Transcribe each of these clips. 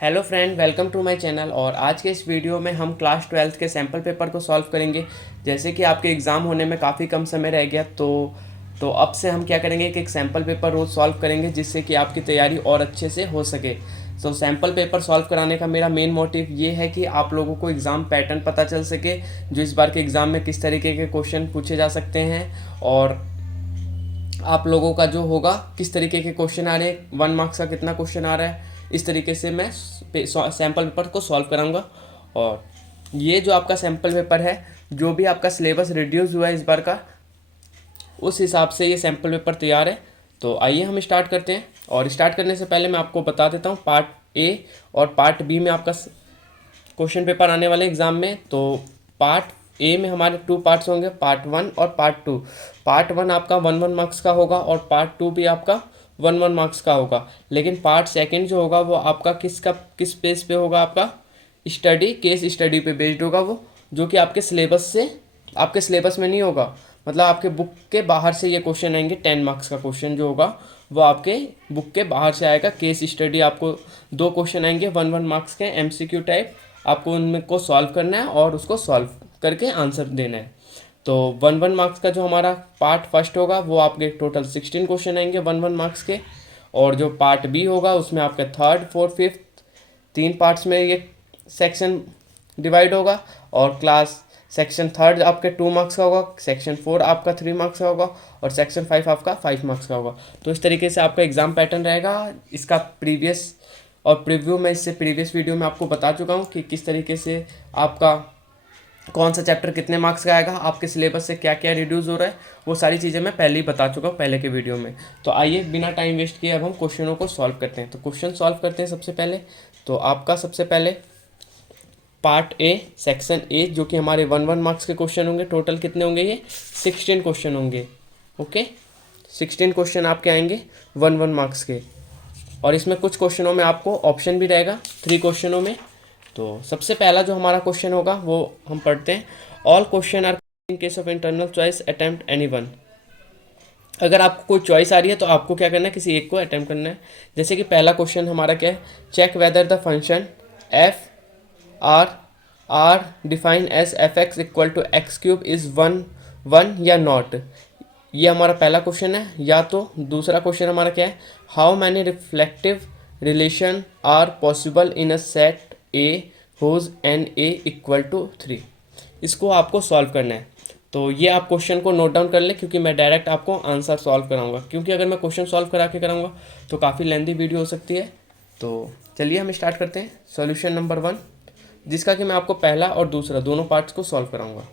Hello friend, welcome to my channel. और आज के इस वीडियो में हम क्लास 12th के सैम्पल पेपर को सॉल्व करेंगे। जैसे कि आपके एग्ज़ाम होने में काफ़ी कम समय रह गया, तो अब से हम क्या करेंगे कि एक सैम्पल पेपर रोज़ सॉल्व करेंगे, जिससे कि आपकी तैयारी और अच्छे से हो सके। सो सैम्पल पेपर सॉल्व कराने का मेरा मेन मोटिव ये है कि आप लोगों को एग्ज़ाम पैटर्न पता चल सके, जो इस बार के एग्ज़ाम में किस तरीके के क्वेश्चन पूछे जा सकते हैं, और आप लोगों का जो होगा किस तरीके के क्वेश्चन आ रहे हैं, 1 मार्क्स का कितना क्वेश्चन आ रहा है, इस तरीके से मैं सैम्पल पेपर को सॉल्व कराऊंगा। और ये जो आपका सैम्पल पेपर है, जो भी आपका सिलेबस रिड्यूस हुआ है इस बार का, उस हिसाब से ये सैम्पल पेपर तैयार है। तो आइए हम स्टार्ट करते हैं। और स्टार्ट करने से पहले मैं आपको बता देता हूँ पार्ट ए और पार्ट बी में आपका क्वेश्चन पेपर आने वाले एग्ज़ाम में। तो पार्ट ए में हमारे 2 पार्ट्स होंगे, पार्ट 1 और पार्ट 2। पार्ट 1 आपका 1 1 मार्क्स का होगा और पार्ट 2 भी आपका 1 1 मार्क्स का होगा। लेकिन पार्ट सेकंड जो होगा वो आपका किस बेस पे होगा, आपका केस स्टडी पे बेस्ड होगा वो, जो कि आपके सिलेबस में नहीं होगा। मतलब आपके बुक के बाहर से ये क्वेश्चन आएंगे। 10 मार्क्स का क्वेश्चन जो होगा वो आपके बुक के बाहर से आएगा। केस स्टडी आपको 2 क्वेश्चन आएंगे 1 1 मार्क्स के, MCQ टाइप। आपको उनमें को सॉल्व करना है और उसको सॉल्व करके आंसर देना है। तो 1 1 मार्क्स का जो हमारा पार्ट फर्स्ट होगा वो आपके टोटल 16 क्वेश्चन आएंगे 1 1 मार्क्स के। और जो पार्ट बी होगा उसमें आपके थर्ड फोर्थ फिफ्थ 3 पार्ट्स में ये सेक्शन डिवाइड होगा। और सेक्शन थर्ड आपके 2 मार्क्स का होगा, सेक्शन 4 आपका 3 मार्क्स का होगा, और सेक्शन 5 आपका 5 मार्क्स का होगा। तो इस तरीके से आपका एग्ज़ाम पैटर्न रहेगा। इसका प्रीवियस और प्रीव्यू मैं इससे प्रीवियस वीडियो में आपको बता चुका हूँ कि किस तरीके से आपका कौन सा चैप्टर कितने मार्क्स का आएगा, आपके सिलेबस से क्या क्या रिड्यूस हो रहा है, वो सारी चीज़ें मैं पहले ही बता चुका हूँ पहले के वीडियो में। तो आइए बिना टाइम वेस्ट किए अब हम क्वेश्चनों को सॉल्व करते हैं। तो क्वेश्चन सॉल्व करते हैं सबसे पहले। तो आपका सबसे पहले पार्ट ए सेक्शन ए, जो कि हमारे 1 1 मार्क्स के क्वेश्चन होंगे। टोटल कितने होंगे? ये 16 क्वेश्चन होंगे। ओके, 16 क्वेश्चन आपके आएंगे 1 1 मार्क्स के। और इसमें कुछ क्वेश्चनों में आपको ऑप्शन भी रहेगा, 3 क्वेश्चनों में। तो सबसे पहला जो हमारा क्वेश्चन होगा वो हम पढ़ते हैं। All question are in case of internal choice attempt any one. अगर आपको कोई चॉइस आ रही है तो आपको क्या करना है, किसी एक को अटेम्प्ट करना है। जैसे कि पहला क्वेश्चन हमारा क्या है, check whether the function f R R define as f x equal to x cube is one one या नॉट। ये हमारा पहला क्वेश्चन है। या तो दूसरा क्वेश्चन हमारा क्या है, how many reflective relation are possible in a set A whose n A equal to 3। इसको आपको सॉल्व करना है। तो ये आप क्वेश्चन को नोट डाउन कर लें, क्योंकि मैं डायरेक्ट आपको आंसर सॉल्व कराऊंगा। क्योंकि अगर मैं क्वेश्चन सॉल्व करा के कराऊंगा तो काफ़ी लेंदी वीडियो हो सकती है। तो चलिए हम स्टार्ट करते हैं। सॉल्यूशन नंबर 1, जिसका कि मैं आपको पहला और दूसरा दोनों पार्ट्स को सॉल्व कराऊंगा।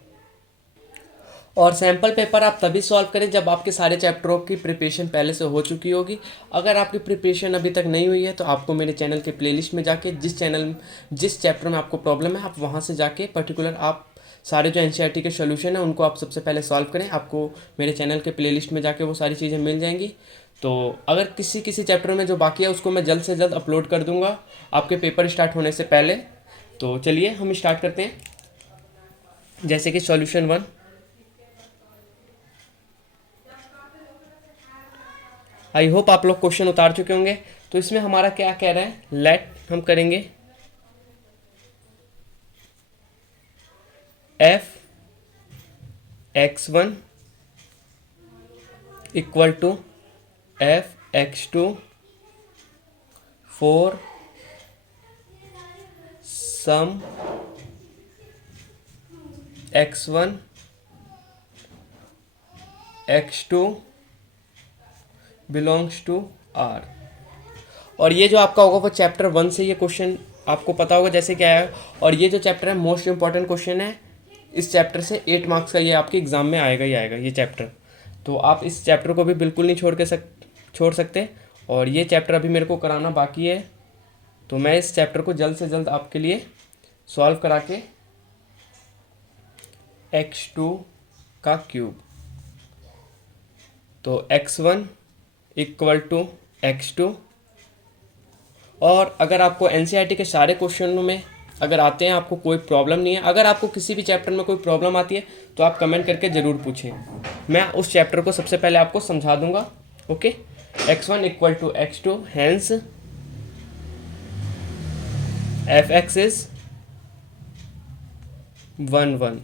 और सैम्पल पेपर आप तभी सॉल्व करें जब आपके सारे चैप्टरों की प्रिपरेशन पहले से हो चुकी होगी। अगर आपकी प्रिपरेशन अभी तक नहीं हुई है तो आपको मेरे चैनल के प्लेलिस्ट में जाके जिस चैप्टर में आपको प्रॉब्लम है, आप वहाँ से जाके पर्टिकुलर आप सारे जो NCERT के सोल्यूशन है उनको आप सबसे पहले सॉल्व करें। आपको मेरे चैनल के प्लेलिस्ट में जाके वो सारी चीज़ें मिल जाएंगी। तो अगर किसी चैप्टर में जो बाकी है उसको मैं जल्द से जल्द अपलोड कर दूंगा आपके पेपर स्टार्ट होने से पहले। तो चलिए हम स्टार्ट करते हैं। जैसे कि सॉल्यूशन 1, आई होप आप लोग क्वेश्चन उतार चुके होंगे। तो इसमें हमारा क्या कह रहा है, लेट हम करेंगे f x1 equal to f x2 for some x1 x2 belongs to R. और ये जो आपका होगा वो चैप्टर 1 से ये क्वेश्चन आपको पता होगा जैसे क्या है। और ये जो चैप्टर है मोस्ट इंपॉर्टेंट क्वेश्चन है। इस चैप्टर से 8 मार्क्स का ये आपके एग्ज़ाम में आएगा ही आएगा ये चैप्टर। तो आप इस चैप्टर को भी बिल्कुल नहीं छोड़ सकते। और ये चैप्टर अभी मेरे को कराना बाकी है। तो मैं इस चैप्टर को जल्द से जल्द आपके लिए सॉल्व करा के x2 का क्यूब, तो x1 इक्वल टू x2। और अगर आपको NCERT के सारे क्वेश्चनों में अगर आते हैं, आपको कोई प्रॉब्लम नहीं है, अगर आपको किसी भी चैप्टर में कोई प्रॉब्लम आती है तो आप कमेंट करके ज़रूर पूछें। मैं उस चैप्टर को सबसे पहले आपको समझा दूंगा। Okay, x1 equal to x2, hence f x is 1 1।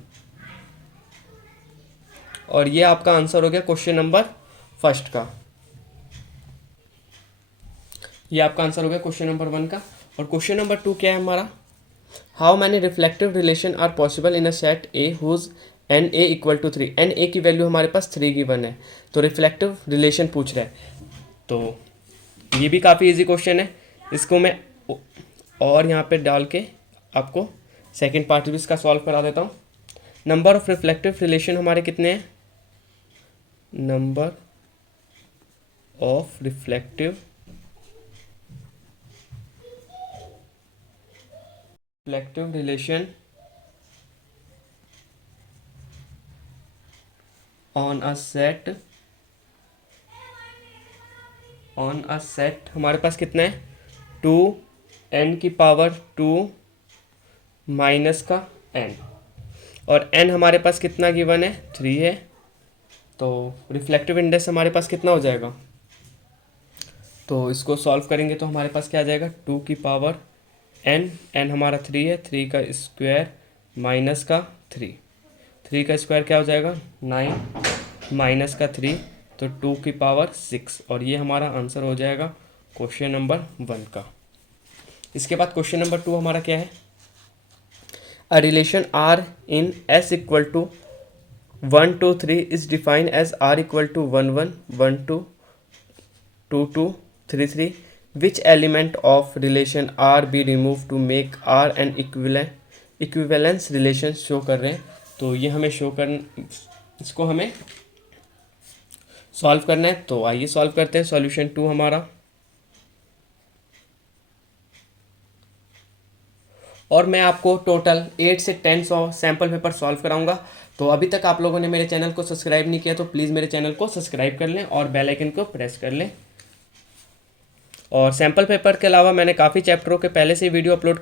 और ये आपका आंसर हो गया क्वेश्चन नंबर फर्स्ट का। ये आपका आंसर हो गया क्वेश्चन नंबर 1 का। और क्वेश्चन नंबर 2 क्या है हमारा, how many reflective relation are possible in a set A whose n A equal to 3। N A की वैल्यू हमारे पास 3 गिवन है, तो रिफ्लेक्टिव रिलेशन पूछ रहा है। तो ये भी काफ़ी इजी क्वेश्चन है, इसको मैं और यहाँ पे डाल के आपको सेकेंड पार्ट भी इसका सॉल्व करा देता हूँ। नंबर ऑफ रिफ्लेक्टिव रिलेशन हमारे कितने हैं, number of reflective relation on a set हमारे पास कितना है, 2n⁻2 माइनस का n। और n हमारे पास कितना गिवन है, 3 है। तो रिफ्लेक्टिव इंडेक्स हमारे पास कितना हो जाएगा, तो इसको सॉल्व करेंगे तो हमारे पास क्या आ जाएगा, 2n, n हमारा 3 है, 3 का स्क्वायर माइनस का 3 का स्क्वायर क्या हो जाएगा, 9 माइनस का 3, तो 2⁶। और ये हमारा आंसर हो जाएगा क्वेश्चन नंबर 1 का। इसके बाद क्वेश्चन नंबर 2 हमारा क्या है, a relation R in S equal to 1 2 3 is defined as R equal to 1 1 1 2 2 2 3 3। Which element of relation R be remove to make R an equivalence relation show कर रहे हैं। तो ये हमें शो कर, इसको हमें सॉल्व करना है। तो आइए सॉल्व करते हैं। सॉल्यूशन 2 हमारा, और मैं आपको टोटल 8 से 10 सैम्पल पेपर सॉल्व कराऊंगा। तो अभी तक आप लोगों ने मेरे चैनल को सब्सक्राइब नहीं किया तो प्लीज़ मेरे चैनल को सब्सक्राइब कर लें और बेल आइकन को प्रेस कर लें। और सैम्पल पेपर के अलावा मैंने काफ़ी चैप्टरों के पहले से वीडियो अपलोड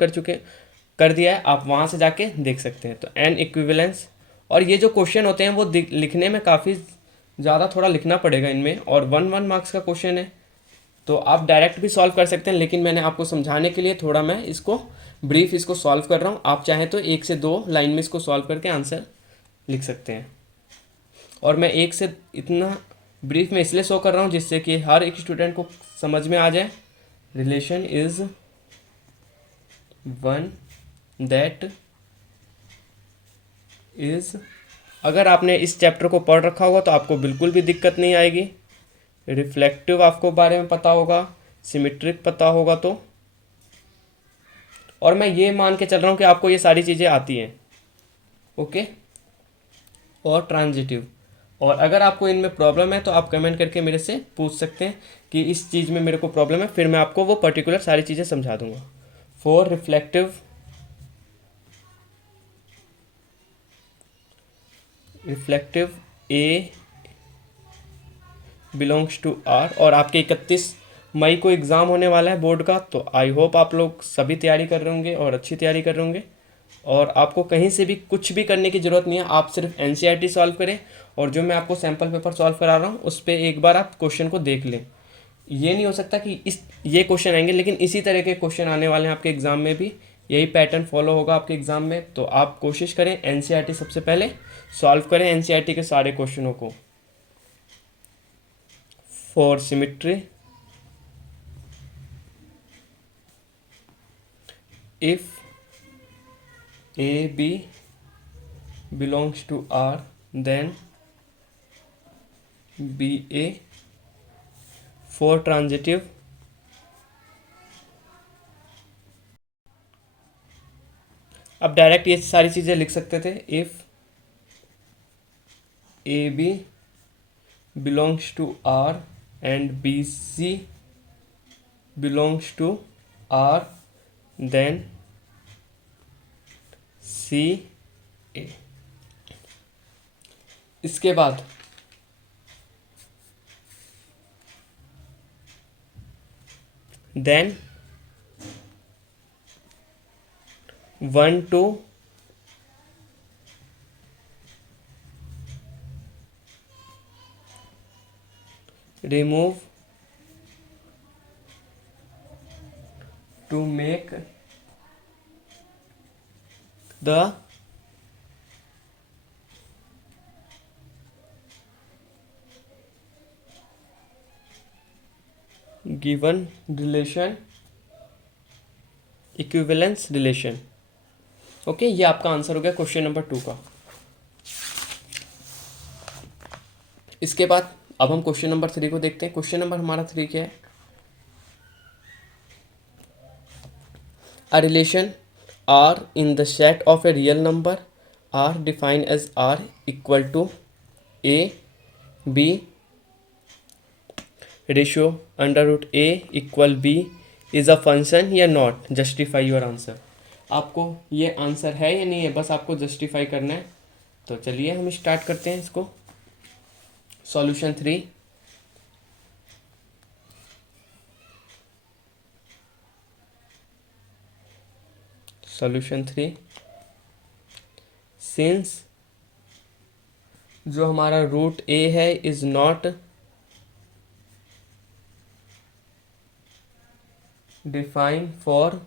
कर दिया है, आप वहाँ से जाके देख सकते हैं। तो एन इक्विवेलेंस, और ये जो क्वेश्चन होते हैं वो लिखने में काफ़ी ज़्यादा थोड़ा लिखना पड़ेगा इनमें, और 1 मार्क्स का क्वेश्चन है। तो आप डायरेक्ट भी सॉल्व कर सकते हैं, लेकिन मैंने आपको समझाने के लिए थोड़ा मैं इसको ब्रीफ इसको सॉल्व कर रहा हूँ। आप चाहें तो 1 से 2 लाइन में इसको सॉल्व करके आंसर लिख सकते हैं। और मैं 1 से इतना ब्रीफ में इसलिए शो कर रहा हूँ जिससे कि हर एक स्टूडेंट को समझ में आ जाए। Relation is one that is, अगर आपने इस चैप्टर को पढ़ रखा होगा तो आपको बिल्कुल भी दिक्कत नहीं आएगी। रिफ्लेक्टिव आपको बारे में पता होगा, सिमेट्रिक पता होगा तो, और मैं ये मान के चल रहा हूँ कि आपको ये सारी चीज़ें आती हैं, ओके। और ट्रांजिटिव, और अगर आपको इनमें प्रॉब्लम है तो आप कमेंट करके मेरे से पूछ सकते हैं कि इस चीज़ में मेरे को प्रॉब्लम है, फिर मैं आपको वो पर्टिकुलर सारी चीज़ें समझा दूंगा। For reflective a belongs to R, और आपके 31 मई को एग्ज़ाम होने वाला है बोर्ड का। तो आई होप आप लोग सभी तैयारी कर रहे होंगे और अच्छी तैयारी कर रहे होंगे, और आपको कहीं से भी कुछ भी करने की ज़रूरत नहीं है। आप सिर्फ एनसीईआरटी सॉल्व करें, और जो मैं आपको सैम्पल पेपर सॉल्व करा रहा हूँ उस पर एक बार आप क्वेश्चन को देख लें। ये नहीं हो सकता कि ये क्वेश्चन आएंगे, लेकिन इसी तरह के क्वेश्चन आने वाले हैं आपके एग्ज़ाम में भी, यही पैटर्न फॉलो होगा आपके एग्ज़ाम में। तो आप कोशिश करें एनसीईआरटी सबसे पहले सॉल्व करें, एनसीईआरटी के सारे क्वेश्चनों को। For symmetry, if AB belongs to R then BA। for transitive, अब डायरेक्ट ये सारी चीज़ें लिख सकते थे। If AB belongs to R and BC belongs to R then CA। इसके बाद then 1 2 remove to make the given relation, equivalence relation. Okay, ये आपका आंसर हो गया क्वेश्चन नंबर 2 का। इसके बाद अब हम क्वेश्चन नंबर 3 को देखते हैं। क्वेश्चन नंबर हमारा 3 क्या है? A relation R in the set of a real number R defined as R equal to a b ratio under root a equal b is a function या not. Justify your answer. आपको ये answer है या नहीं है, बस आपको justify करना है। तो चलिए हम स्टार्ट करते हैं इसको। सॉल्यूशन 3। सॉल्यूशन 3, सिंस जो हमारा रूट ए है is not define for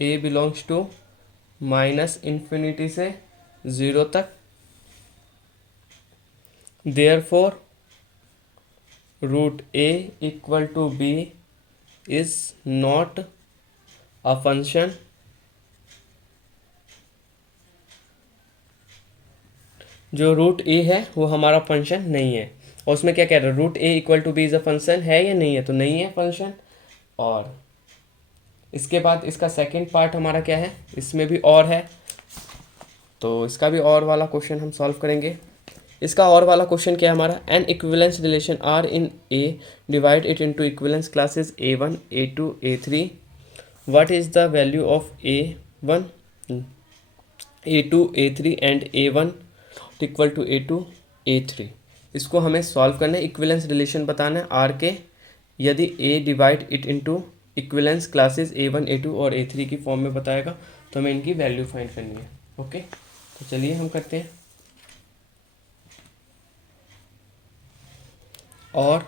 a belongs to minus infinity से 0 तक, therefore root a equal to b is not a function जो रूट ए है वो हमारा फंक्शन नहीं है। और उसमें क्या कह रहा है, root a equal to b is a function है या नहीं है, तो नहीं है फंक्शन। और इसके बाद इसका सेकंड पार्ट हमारा क्या है, इसमें भी और है, तो इसका भी और वाला क्वेश्चन हम सॉल्व करेंगे। इसका और वाला क्वेश्चन क्या है हमारा, an equivalence relation R in A divide it into equivalence classes A1 A2 A3। What is the value of A1 A2 A3 and A1 equal to A2 A3। इसको हमें सॉल्व करना है, इक्विवेलेंस रिलेशन बताना है R के। यदि A divide it into equivalence classes A1 A2 और A3 की फॉर्म में बताएगा तो हमें इनकी वैल्यू फाइंड करनी है। ओके, तो चलिए हम करते हैं। और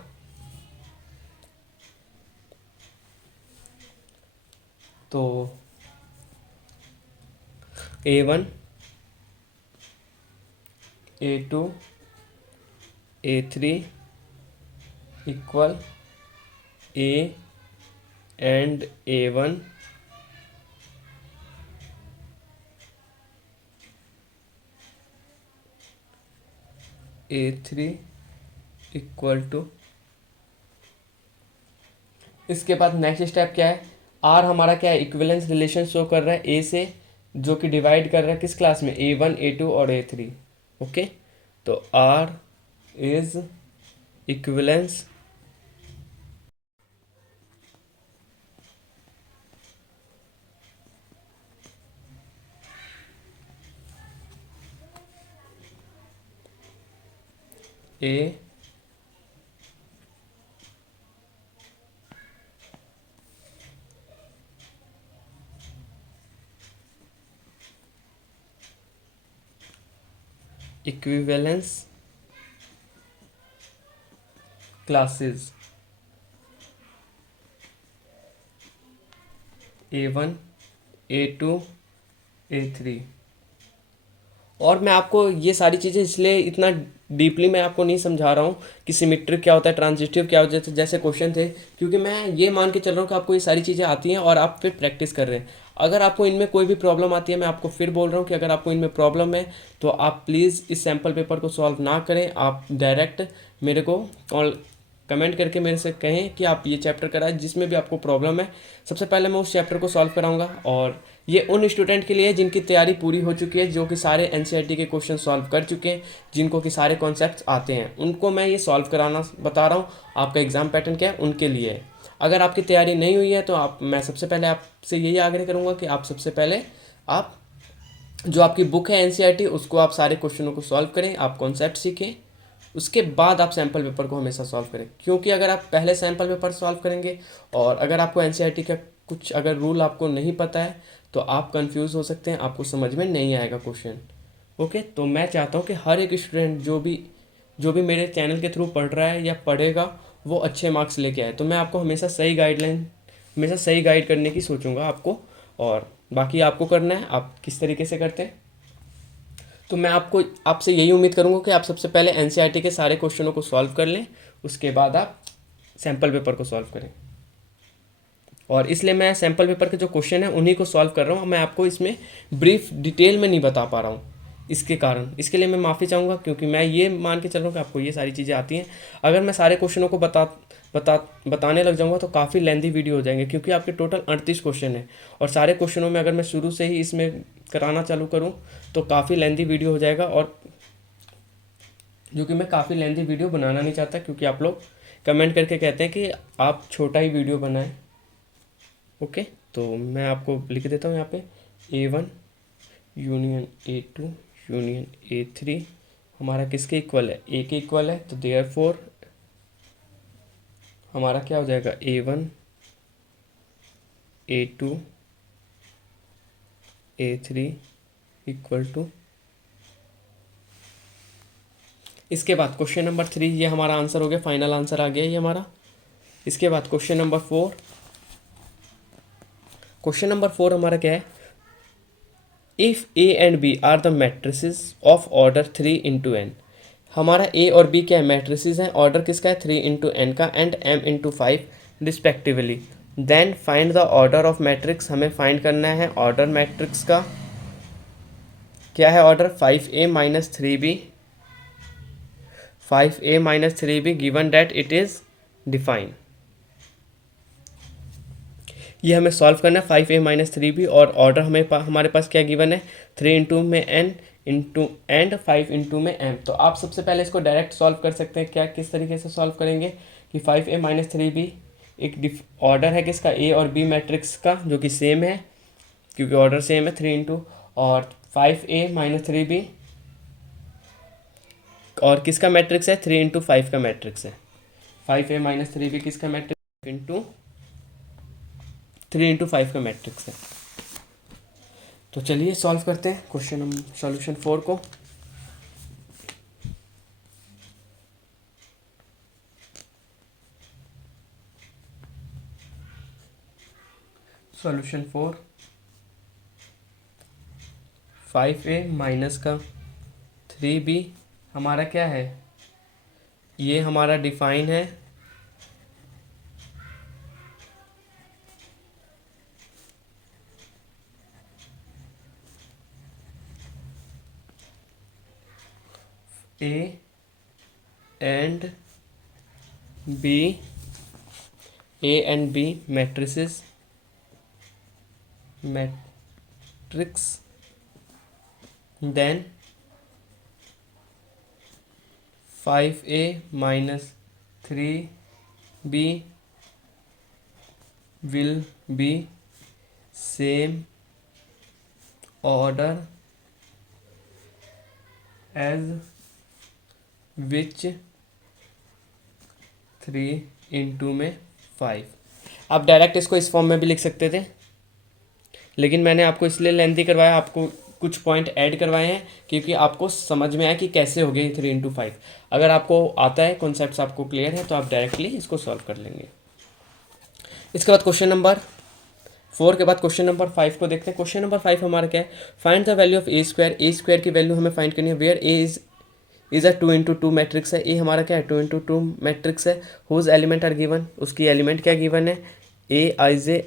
तो A1 A2 A3 equal A and A1 A3 equal to, इसके बाद नेक्स्ट स्टेप क्या है, आर हमारा क्या है, इक्विवेलेंस रिलेशन शो कर रहा है ए से, जो कि डिवाइड कर रहा है किस क्लास में, A1 A2 और A3। ओके, तो R is equivalence A equivalence classes A1 A2 A3। और मैं आपको ये सारी चीज़ें इसलिए इतना डीपली मैं आपको नहीं समझा रहा हूँ कि सिमेट्रिक क्या होता है, ट्रांजिटिव क्या होता है, जैसे क्वेश्चन थे, क्योंकि मैं ये मान के चल रहा हूँ कि आपको ये सारी चीज़ें आती हैं और आप फिर प्रैक्टिस कर रहे हैं। अगर आपको इनमें कोई भी प्रॉब्लम आती है, मैं आपको फिर बोल रहा हूँ कि अगर आपको इनमें प्रॉब्लम है तो आप प्लीज़ इस सैम्पल पेपर को सॉल्व ना करें, आप डायरेक्ट मेरे को कमेंट करके मेरे से कहें कि आप ये चैप्टर कराएं जिसमें भी आपको प्रॉब्लम है। सबसे पहले मैं उस चैप्टर को सॉल्व कराऊंगा, और ये उन स्टूडेंट के लिए जिनकी तैयारी पूरी हो चुकी है, जो कि सारे एनसीईआरटी के क्वेश्चन सॉल्व कर चुके हैं, जिनको कि सारे कॉन्सेप्ट्स आते हैं, उनको मैं ये सॉल्व कराना बता रहा हूँ। आपका एग्ज़ाम पैटर्न क्या है, उनके लिए है। अगर आपकी तैयारी नहीं हुई है तो मैं सबसे पहले आपसे यही आग्रह करूँगा कि आप सबसे पहले आप जो आपकी बुक है एनसीईआरटी, उसको आप सारे क्वेश्चनों को सॉल्व करें, आप कॉन्सेप्ट सीखें, उसके बाद आप सैम्पल पेपर को हमेशा सॉल्व करें। क्योंकि अगर आप पहले सैम्पल पेपर सॉल्व करेंगे और अगर आपको एनसीईआरटी का कुछ अगर रूल आपको नहीं पता है तो आप कंफ्यूज हो सकते हैं, आपको समझ में नहीं आएगा क्वेश्चन। ओके, तो मैं चाहता हूँ कि हर एक स्टूडेंट जो भी मेरे चैनल के थ्रू पढ़ रहा है या पढ़ेगा वो अच्छे मार्क्स लेके आए। तो मैं आपको हमेशा सही गाइडलाइन हमेशा सही गाइड करने की सोचूंगा आपको, और बाकी आपको करना है आप किस तरीके से करते हैं। तो मैं आपको आपसे यही उम्मीद करूंगा कि आप सबसे पहले एनसीईआरटी के सारे क्वेश्चनों को सॉल्व कर लें, उसके बाद आप सैम्पल पेपर को सॉल्व करें। और इसलिए मैं सैम्पल पेपर के जो क्वेश्चन हैं उन्हीं को सॉल्व कर रहा हूँ, मैं आपको इसमें ब्रीफ डिटेल में नहीं बता पा रहा हूँ। इसके कारण इसके लिए मैं माफ़ी चाहूँगा, क्योंकि मैं ये मान के चल रहा हूँ कि आपको ये सारी चीज़ें आती हैं। अगर मैं सारे क्वेश्चनों को बताने लग जाऊँगा तो काफ़ी लेंदी वीडियो हो जाएंगे, क्योंकि आपके टोटल 38 क्वेश्चन हैं, और सारे क्वेश्चनों में अगर मैं शुरू से ही इसमें कराना चालू करूँ तो काफ़ी लेंदी वीडियो हो जाएगा, और जो कि मैं काफ़ी लेंदी वीडियो बनाना नहीं चाहता, क्योंकि आप लोग कमेंट करके कहते हैं कि आप छोटा ही वीडियो बनाएं। ओके, तो मैं आपको लिख देता हूँ यहाँ पे A1 union A2 union A3 हमारा किसके इक्वल है, A के इक्वल है। तो देयरफॉर हमारा क्या हो जाएगा, A1 A2 A3 equal to, इसके बाद क्वेश्चन नंबर 3, ये हमारा आंसर हो गया, फाइनल आंसर आ गया ये हमारा। इसके बाद क्वेश्चन नंबर 4, क्वेश्चन नंबर 4 हमारा क्या है, if A and B are the matrices of order 3 into n. हमारा A और B क्या है, मैट्रिसेस हैं, ऑर्डर किसका है 3 इंटू एन का, and M into 5 respectively. Then find the order of matrix, हमें फाइंड करना है ऑर्डर मैट्रिक्स का। क्या है order, 5A minus 3B, 5A minus 3B given that it is define. ये हमें सॉल्व करना है 5A माइनस 3B, और ऑर्डर हमारे पास क्या गिवन है, 3 इंटू में n इंटू एंड 5 इंटू में m। तो आप सबसे पहले इसको डायरेक्ट सॉल्व कर सकते हैं। क्या किस तरीके से सॉल्व करेंगे कि 5A माइनस 3B एक ऑर्डर है किसका, A और B मैट्रिक्स का, जो कि सेम है क्योंकि ऑर्डर सेम है 3 इंटू, और 5A माइनस 3B और किसका मैट्रिक्स है, 3 इंटू 5 का मैट्रिक्स है। 5A माइनस 3B किसका मैट्रिक्स, इंटू 3 इंटू 5 का मैट्रिक्स है। तो चलिए सॉल्व करते हैं क्वेश्चन सॉल्यूशन 4 को। सॉल्यूशन 4, 5A माइनस का 3B हमारा क्या है, ये हमारा डिफाइन है A and B, A and B matrices matrix, then 5A minus 3B will be same order as which 3 into में 5। आप डायरेक्ट इसको इस फॉर्म में भी लिख सकते थे, लेकिन मैंने आपको इसलिए लेंथी करवाया, आपको कुछ पॉइंट ऐड करवाए हैं क्योंकि आपको समझ में आया कि कैसे हो गए 3 इंटू 5। अगर आपको आता है, कॉन्सेप्ट्स आपको क्लियर है, तो आप डायरेक्टली इसको सॉल्व कर लेंगे। इसके बाद क्वेश्चन नंबर 4 के बाद क्वेश्चन नंबर 5 को देखते हैं। क्वेश्चन नंबर 5 हमारा क्या है, find the value of A square. A square की वैल्यू हमें फाइंड करनी है where A is a 2 into 2 matrix है। ए हमारा क्या है, 2 इंटू 2 मैट्रिक्स है। हुज एलिमेंट आर गिवन, उसकी एलिमेंट क्या गिवन है, A I J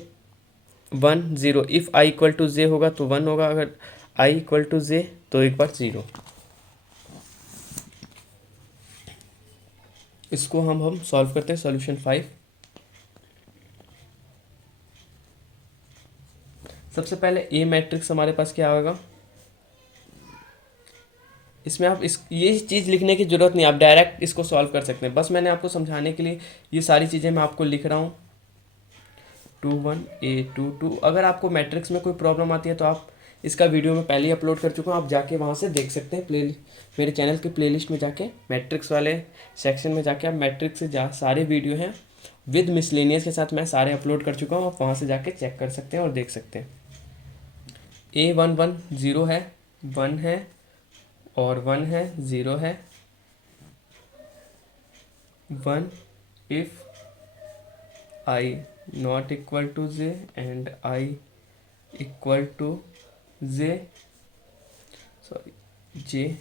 1 0। If I equal to J होगा तो 1 होगा, अगर आई इक्वल टू जे तो एक बार 0। इसको हम सॉल्व करते हैं सॉल्यूशन 5। सबसे पहले ए मैट्रिक्स हमारे पास क्या होगा, इसमें आप ये चीज़ लिखने की ज़रूरत नहीं, आप डायरेक्ट इसको सॉल्व कर सकते हैं। बस मैंने आपको समझाने के लिए ये सारी चीज़ें मैं आपको लिख रहा हूँ। 2 1 A 2 2। अगर आपको मैट्रिक्स में कोई प्रॉब्लम आती है तो आप इसका वीडियो में पहले ही अपलोड कर चुका हूँ, आप जाके वहाँ से देख सकते हैं। मेरे चैनल के प्लेलिस्ट में जाके मैट्रिक्स वाले सेक्शन में जाके आप मैट्रिक्स से सारे वीडियो हैं विद मिसलेनियस के साथ मैं सारे अपलोड कर चुका हूँ, आप वहाँ से जाके चेक कर सकते हैं और देख सकते हैं। A 1 1 0 है, 1 है और 1 है, 0 है, 1 if I not equal to J and I equal to J sorry J,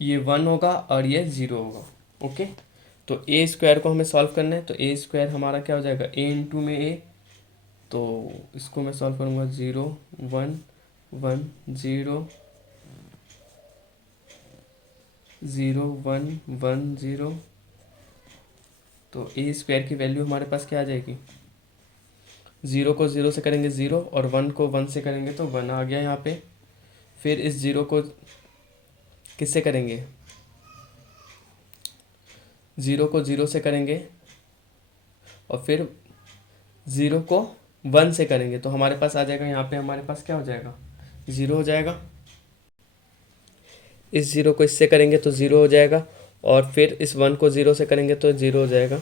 ये 1 होगा और ये 0 होगा। ओके, तो ए स्क्वायर को हमें सॉल्व करना है, तो ए स्क्वायर हमारा क्या हो जाएगा, ए इंटू में ए, तो इसको मैं सॉल्व करूँगा 0 1 1 0 0 1 1 0, तो ए स्क्वायर की वैल्यू हमारे पास क्या आ जाएगी, 0 को 0 से करेंगे 0 और 1 को 1 से करेंगे तो 1 आ गया यहाँ पे। फिर इस 0 को किससे करेंगे, 0 को 0 से करेंगे और फिर 0 को 1 से करेंगे तो हमारे पास आ जाएगा, यहाँ पे हमारे पास क्या हो जाएगा, 0 हो जाएगा। इस 0 को इससे करेंगे तो 0 हो जाएगा और फिर इस 1 को 0 से करेंगे तो 0 हो जाएगा।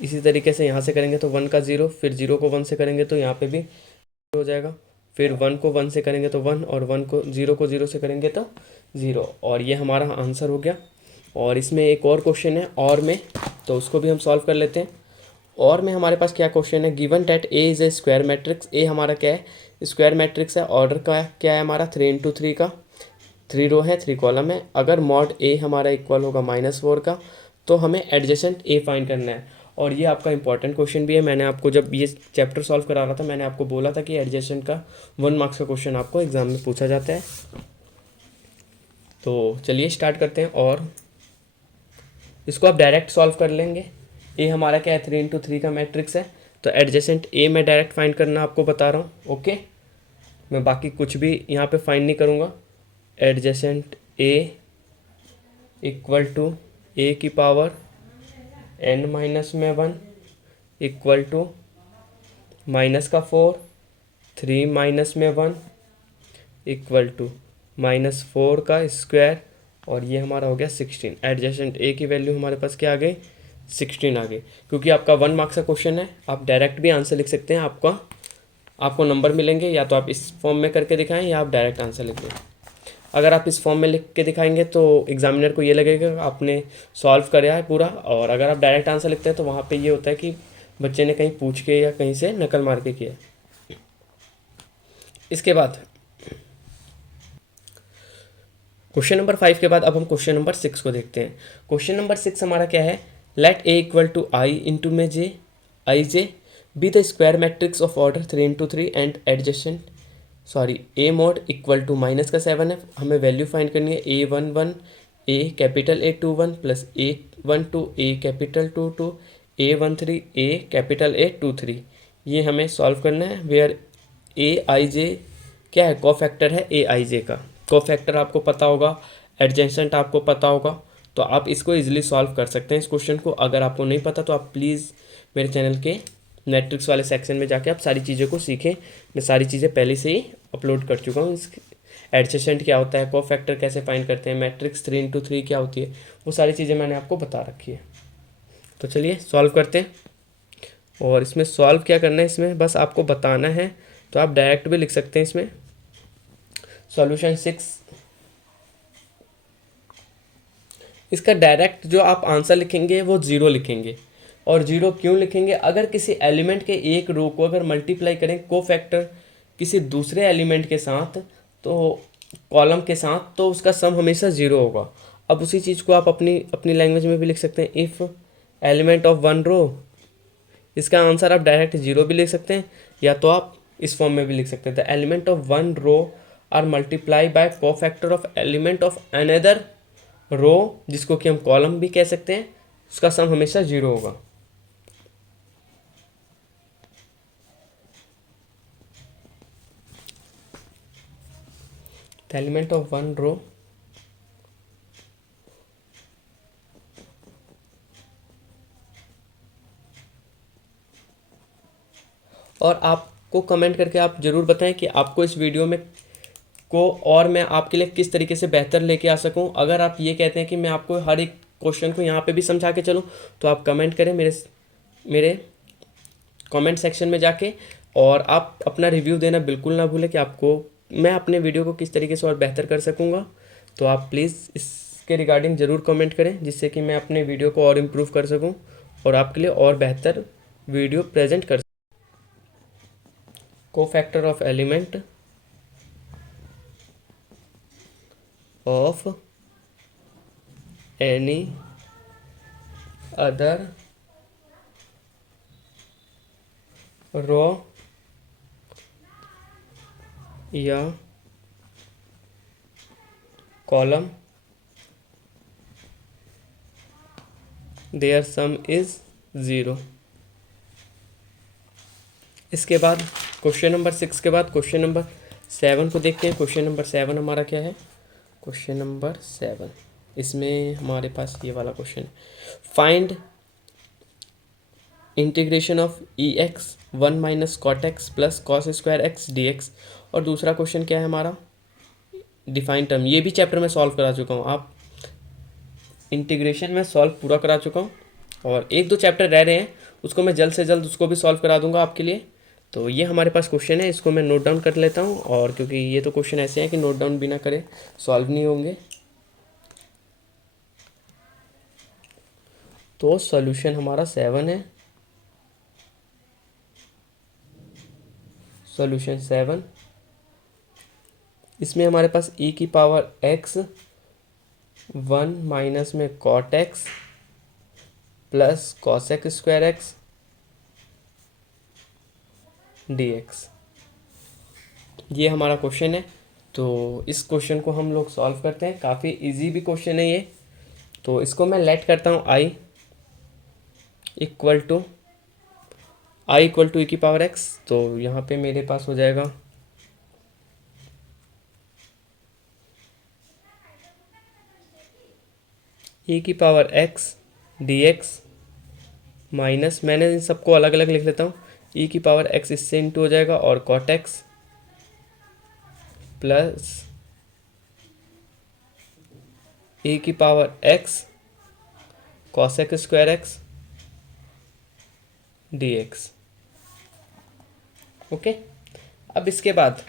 इसी तरीके से यहाँ से करेंगे तो 1 का 0, फिर 0 को 1 से करेंगे तो यहाँ पे भी 0 हो जाएगा। फिर 1 को 1 से करेंगे तो 1 और 1 को 0 से करेंगे तो 0, और ये हमारा आंसर हो गया। और इसमें एक और क्वेश्चन है और में, तो उसको भी हम सॉल्व कर लेते हैं। और में हमारे पास क्या क्वेश्चन है, given that A is a square matrix, A हमारा क्या है, स्क्वायर मैट्रिक्स है। ऑर्डर का क्या है हमारा 3 × 3 का, 3 रो है 3 कॉलम है। अगर मॉड ए हमारा इक्वल होगा -4 का, तो हमें एडजेसेंट ए फाइंड करना है। और ये आपका इंपॉर्टेंट क्वेश्चन भी है। मैंने आपको जब ये चैप्टर सॉल्व करा रहा था, मैंने आपको बोला था कि एडजेसेंट का 1 मार्क्स का क्वेश्चन आपको एग्जाम में पूछा जाता है। तो चलिए स्टार्ट करते हैं, और इसको आप डायरेक्ट सॉल्व कर लेंगे। ए हमारा क्या है, 3 × 3 का मैट्रिक्स है, तो एडजेसेंट ए मैं डायरेक्ट फाइंड करना आपको बता रहा हूँ। ओके, मैं बाकी कुछ भी यहाँ पे फाइंड नहीं करूँगा। Adjacent A equal to A की power n-1 equal to -4 3-1 equal to -4 का स्क्वायर, और ये हमारा हो गया 16। एडजेसेंट ए की वैल्यू हमारे पास क्या आ गई, 16 आ गई। क्योंकि आपका 1 मार्क्स का क्वेश्चन है, आप डायरेक्ट भी आंसर लिख सकते हैं। आपको नंबर मिलेंगे, या तो आप इस फॉर्म में करके दिखाएं या आप डायरेक्ट आंसर लिख लें। अगर आप इस फॉर्म में लिख के दिखाएंगे तो एग्जामिनर को ये लगेगा आपने सॉल्व कराया है पूरा, और अगर आप डायरेक्ट आंसर लिखते हैं तो वहाँ पे ये होता है कि बच्चे ने कहीं पूछ के या कहीं से नकल मार के किया। इसके बाद क्वेश्चन नंबर 5 के बाद अब हम क्वेश्चन नंबर 6 को देखते हैं। क्वेश्चन नंबर 6 हमारा क्या है, let A equal to I into में J I J be the square matrix of order 3 × 3 and adjacent A mod equal to -7 है। हमें वैल्यू फाइंड करनी है A11 ए कैपिटल A21 प्लस A12 A capital 22 A13 A capital A23। ये हमें solve करना है, वेयर ए आई जे क्या है, कोफैक्टर है ए आई जे का। कोफैक्टर आपको पता होगा, एडजेसेंट आपको पता होगा, तो आप इसको इजीली सॉल्व कर सकते हैं इस क्वेश्चन को। अगर आपको नहीं पता तो आप प्लीज़ मेरे चैनल के मैट्रिक्स वाले सेक्शन में जाके आप सारी चीज़ों को सीखें। मैं सारी चीज़ें पहले से ही अपलोड कर चुका हूँ। एडजेसेंट क्या होता है, कोफैक्टर कैसे फाइंड करते हैं, मैट्रिक्स 3 × 3 क्या होती है, वो सारी चीज़ें मैंने आपको बता रखी है। तो चलिए सॉल्व करते हैं। और इसमें सॉल्व क्या करना है, इसमें बस आपको बताना है, तो आप डायरेक्ट भी लिख सकते हैं इसमें। सॉल्यूशन 6, इसका डायरेक्ट जो आप आंसर लिखेंगे वो 0 लिखेंगे। और 0 क्यों लिखेंगे, अगर किसी एलिमेंट के एक रो को अगर मल्टीप्लाई करें कोफैक्टर किसी दूसरे एलिमेंट के साथ, तो कॉलम के साथ, तो उसका सम हमेशा 0 होगा। अब उसी चीज़ को आप अपनी लैंग्वेज में भी लिख सकते हैं, इफ़ एलिमेंट ऑफ 1 रो, इसका आंसर आप डायरेक्ट 0 भी लिख सकते हैं, या तो आप इस फॉर्म में भी लिख सकते हैं, the element of 1 row are multiply by cofactor of element of another row, जिसको कि हम कॉलम भी कह सकते हैं, उसका सम हमेशा 0 होगा। द एलिमेंट ऑफ 1 रो और आपको कमेंट करके आप ज़रूर बताएं कि आपको इस वीडियो में और मैं आपके लिए किस तरीके से बेहतर लेके आ सकूं। अगर आप ये कहते हैं कि मैं आपको हर एक क्वेश्चन को यहाँ पे भी समझा के चलूँ, तो आप कमेंट करें मेरे कमेंट सेक्शन में जाके, और आप अपना रिव्यू देना बिल्कुल ना भूलें कि आपको मैं अपने वीडियो को किस तरीके से और बेहतर कर सकूँगा। तो आप प्लीज़ इसके रिगार्डिंग ज़रूर कमेंट करें, जिससे कि मैं अपने वीडियो को और इम्प्रूव कर सकूँ और आपके लिए और बेहतर वीडियो प्रेजेंट कर। Cofactor of element of any other row या कॉलम देयर सम इज 0। इसके बाद क्वेश्चन नंबर 6 के बाद क्वेश्चन नंबर 7 को देखते हैं। क्वेश्चन नंबर 7 हमारा क्या है? क्वेश्चन नंबर 7, इसमें हमारे पास ये वाला क्वेश्चन है, find integration of E X 1 minus cot X plus cos square x D X. और दूसरा क्वेश्चन क्या है हमारा? Define term. ये भी चैप्टर में सॉल्व करा चुका हूँ, आप इंटीग्रेशन में सॉल्व पूरा करा चुका हूँ, और एक दो चैप्टर रह रहे हैं, उसको मैं जल्द से जल्द उसको भी सॉल्व करा दूंगा आपके लिए। तो ये हमारे पास क्वेश्चन है, इसको मैं नोट डाउन कर लेता हूँ, और क्योंकि ये तो क्वेश्चन ऐसे हैं कि नोट डाउन बिना करे सॉल्व नहीं होंगे। तो सॉल्यूशन हमारा 7 है, सॉल्यूशन 7। इसमें हमारे पास e की पावर x 1 माइनस में cot X plus cos x square X dx, ये हमारा क्वेश्चन है। तो इस क्वेश्चन को हम लोग सॉल्व करते हैं, काफ़ी इजी भी क्वेश्चन है ये। तो इसको मैं लेट करता हूँ i इक्वल टू ई की पावर x। तो यहाँ पे मेरे पास हो जाएगा ई की पावर x dx माइनस, मैंने इन सबको अलग अलग लिख लेता हूँ, ई की पावर x इससे इंटू हो जाएगा और कॉट एक्स प्लस ई की power x cos x square X dx। Okay, अब इसके बाद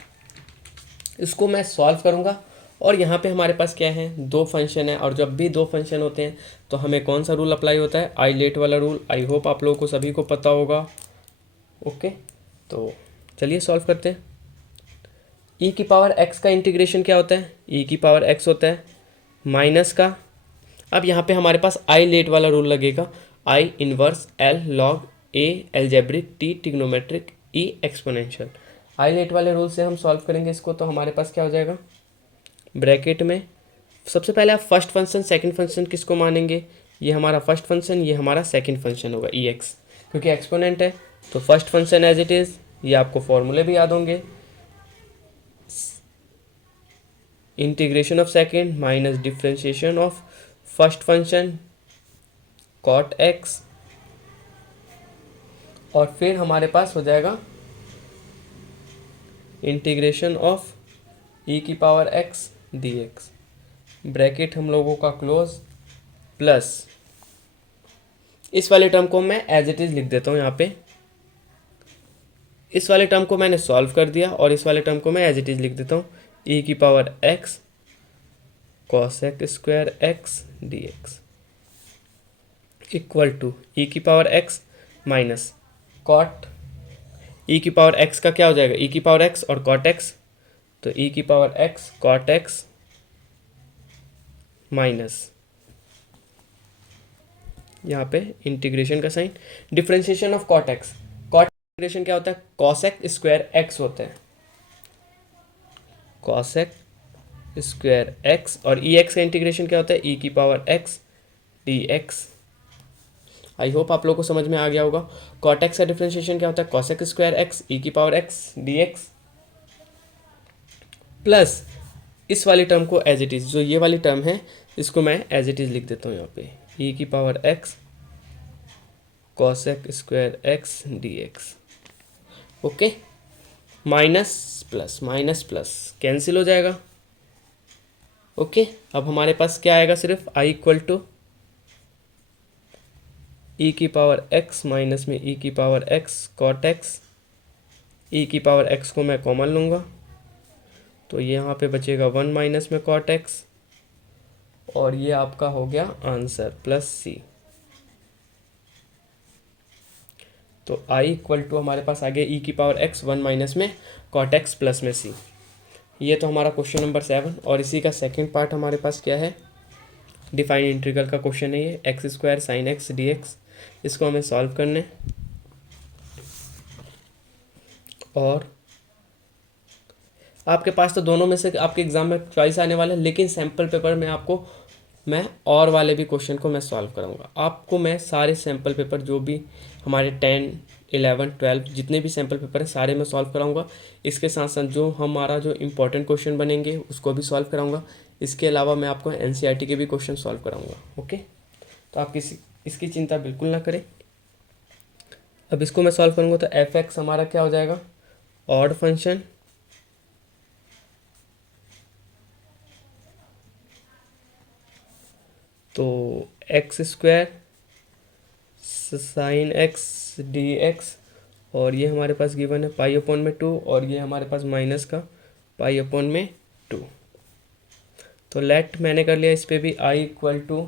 इसको मैं सॉल्व करूँगा, और यहाँ पे हमारे पास क्या है? दो फंक्शन है, और जब भी दो फंक्शन होते हैं तो हमें कौन सा रूल अप्लाई होता है? आई लेट वाला रूल। आई होप आप लोगों को सभी को पता होगा। ओके, तो चलिए सॉल्व करते हैं। ई की पावर एक्स का इंटीग्रेशन क्या होता है? ई की पावर एक्स होता है माइनस का, अब यहाँ पे हमारे पास आई लेट वाला रूल लगेगा, आई inverse L log A algebraic T trigonometric E exponential. I let वाले रूल से हम सॉल्व करेंगे इसको, तो हमारे पास क्या हो जाएगा? ब्रैकेट में सबसे पहले आप फर्स्ट फंक्शन सेकंड फंक्शन किसको मानेंगे? ये हमारा फर्स्ट फंक्शन, ये हमारा सेकंड फंक्शन होगा ई एक्स, क्योंकि एक्सपोनेंट है। तो first function as it is, ये आपको फॉर्मूले भी याद होंगे, integration of second minus differentiation of first function cot X, और फिर हमारे पास हो जाएगा इंटीग्रेशन ऑफ ई की power x D x, bracket हम लोगों का क्लोज, प्लस इस वाले टर्म को मैं एज इट इज़ लिख देता हूँ यहाँ पे। इस वाले टर्म को मैंने सॉल्व कर दिया, और इस वाले टर्म को मैं एज इट इज़ लिख देता हूँ, ई की power x cos x square x D x equal to E की power x minus cot, E की पावर एक्स का क्या हो जाएगा? ई की पावर एक्स और कॉट एक्स, तो ई की power x cot x minus यहाँ पे इंटीग्रेशन का sign, differentiation of cot x. Cot integration क्या होता है? कॉस एक्स स्क्वायर एक्स होता है, कॉस एक्स स्क्वायर एक्स, और ई एक्स का इंटीग्रेशन क्या होता है? ई की power x D x. I hope आप लोगों को समझ में आ गया होगा। कॉट एक्स का डिफ्रेंशिएशन क्या होता है? कॉस एक्स स्क्वायर एक्स ई की power x D x, plus इस वाली टर्म को एज इट इज़, जो ये वाली टर्म है इसको मैं एज इट इज़ लिख देता हूँ यहाँ पे, ई की power x cos x square x D x. Okay, minus plus cancel हो जाएगा। ओके, अब हमारे पास क्या आएगा? सिर्फ आई इक्वल टू ई की पावर एक्स माइनस में ई की पावर एक्स कॉट एक्स, ई की पावर एक्स को मैं कॉमन लूँगा, तो यहाँ पे बचेगा 1 माइनस में कॉट एक्स, और ये आपका हो गया आंसर प्लस सी। तो आई इक्वल टू हमारे पास आ गया ई की पावर एक्स 1 माइनस में कॉट एक्स प्लस में सी। ये तो हमारा क्वेश्चन नंबर 7। और इसी का सेकंड पार्ट हमारे पास क्या है, डिफाइन इंटीग्रल का क्वेश्चन है ये, x square sine x D x. इसको हमें सॉल्व करने, और आपके पास तो दोनों में से आपके एग्जाम में चॉइस आने वाला है, लेकिन सैम्पल पेपर में आपको मैं और वाले भी क्वेश्चन को मैं सॉल्व कराऊंगा। आपको मैं सारे सैम्पल पेपर जो भी हमारे 10, 11, 12 जितने भी सैम्पल पेपर हैं सारे मैं सॉल्व कराऊंगा। इसके साथ साथ जो हमारा जो इम्पोर्टेंट क्वेश्चन बनेंगे उसको भी सॉल्व कराऊंगा। इसके अलावा मैं आपको एनसीईआरटी के भी क्वेश्चन सॉल्व कराऊंगा। ओके, तो आप इसकी चिंता बिल्कुल ना करें। अब इसको मैं सॉल्व करूँगा तो एफ एक्स हमारा क्या हो जाएगा, ऑड फंक्शन तो x square sine x D X, और ये हमारे पास गिवन है पाई अपॉन में 2, और ये हमारे पास माइनस का पाई अपॉन में 2। तो लेट मैंने कर लिया इस पे भी I equal to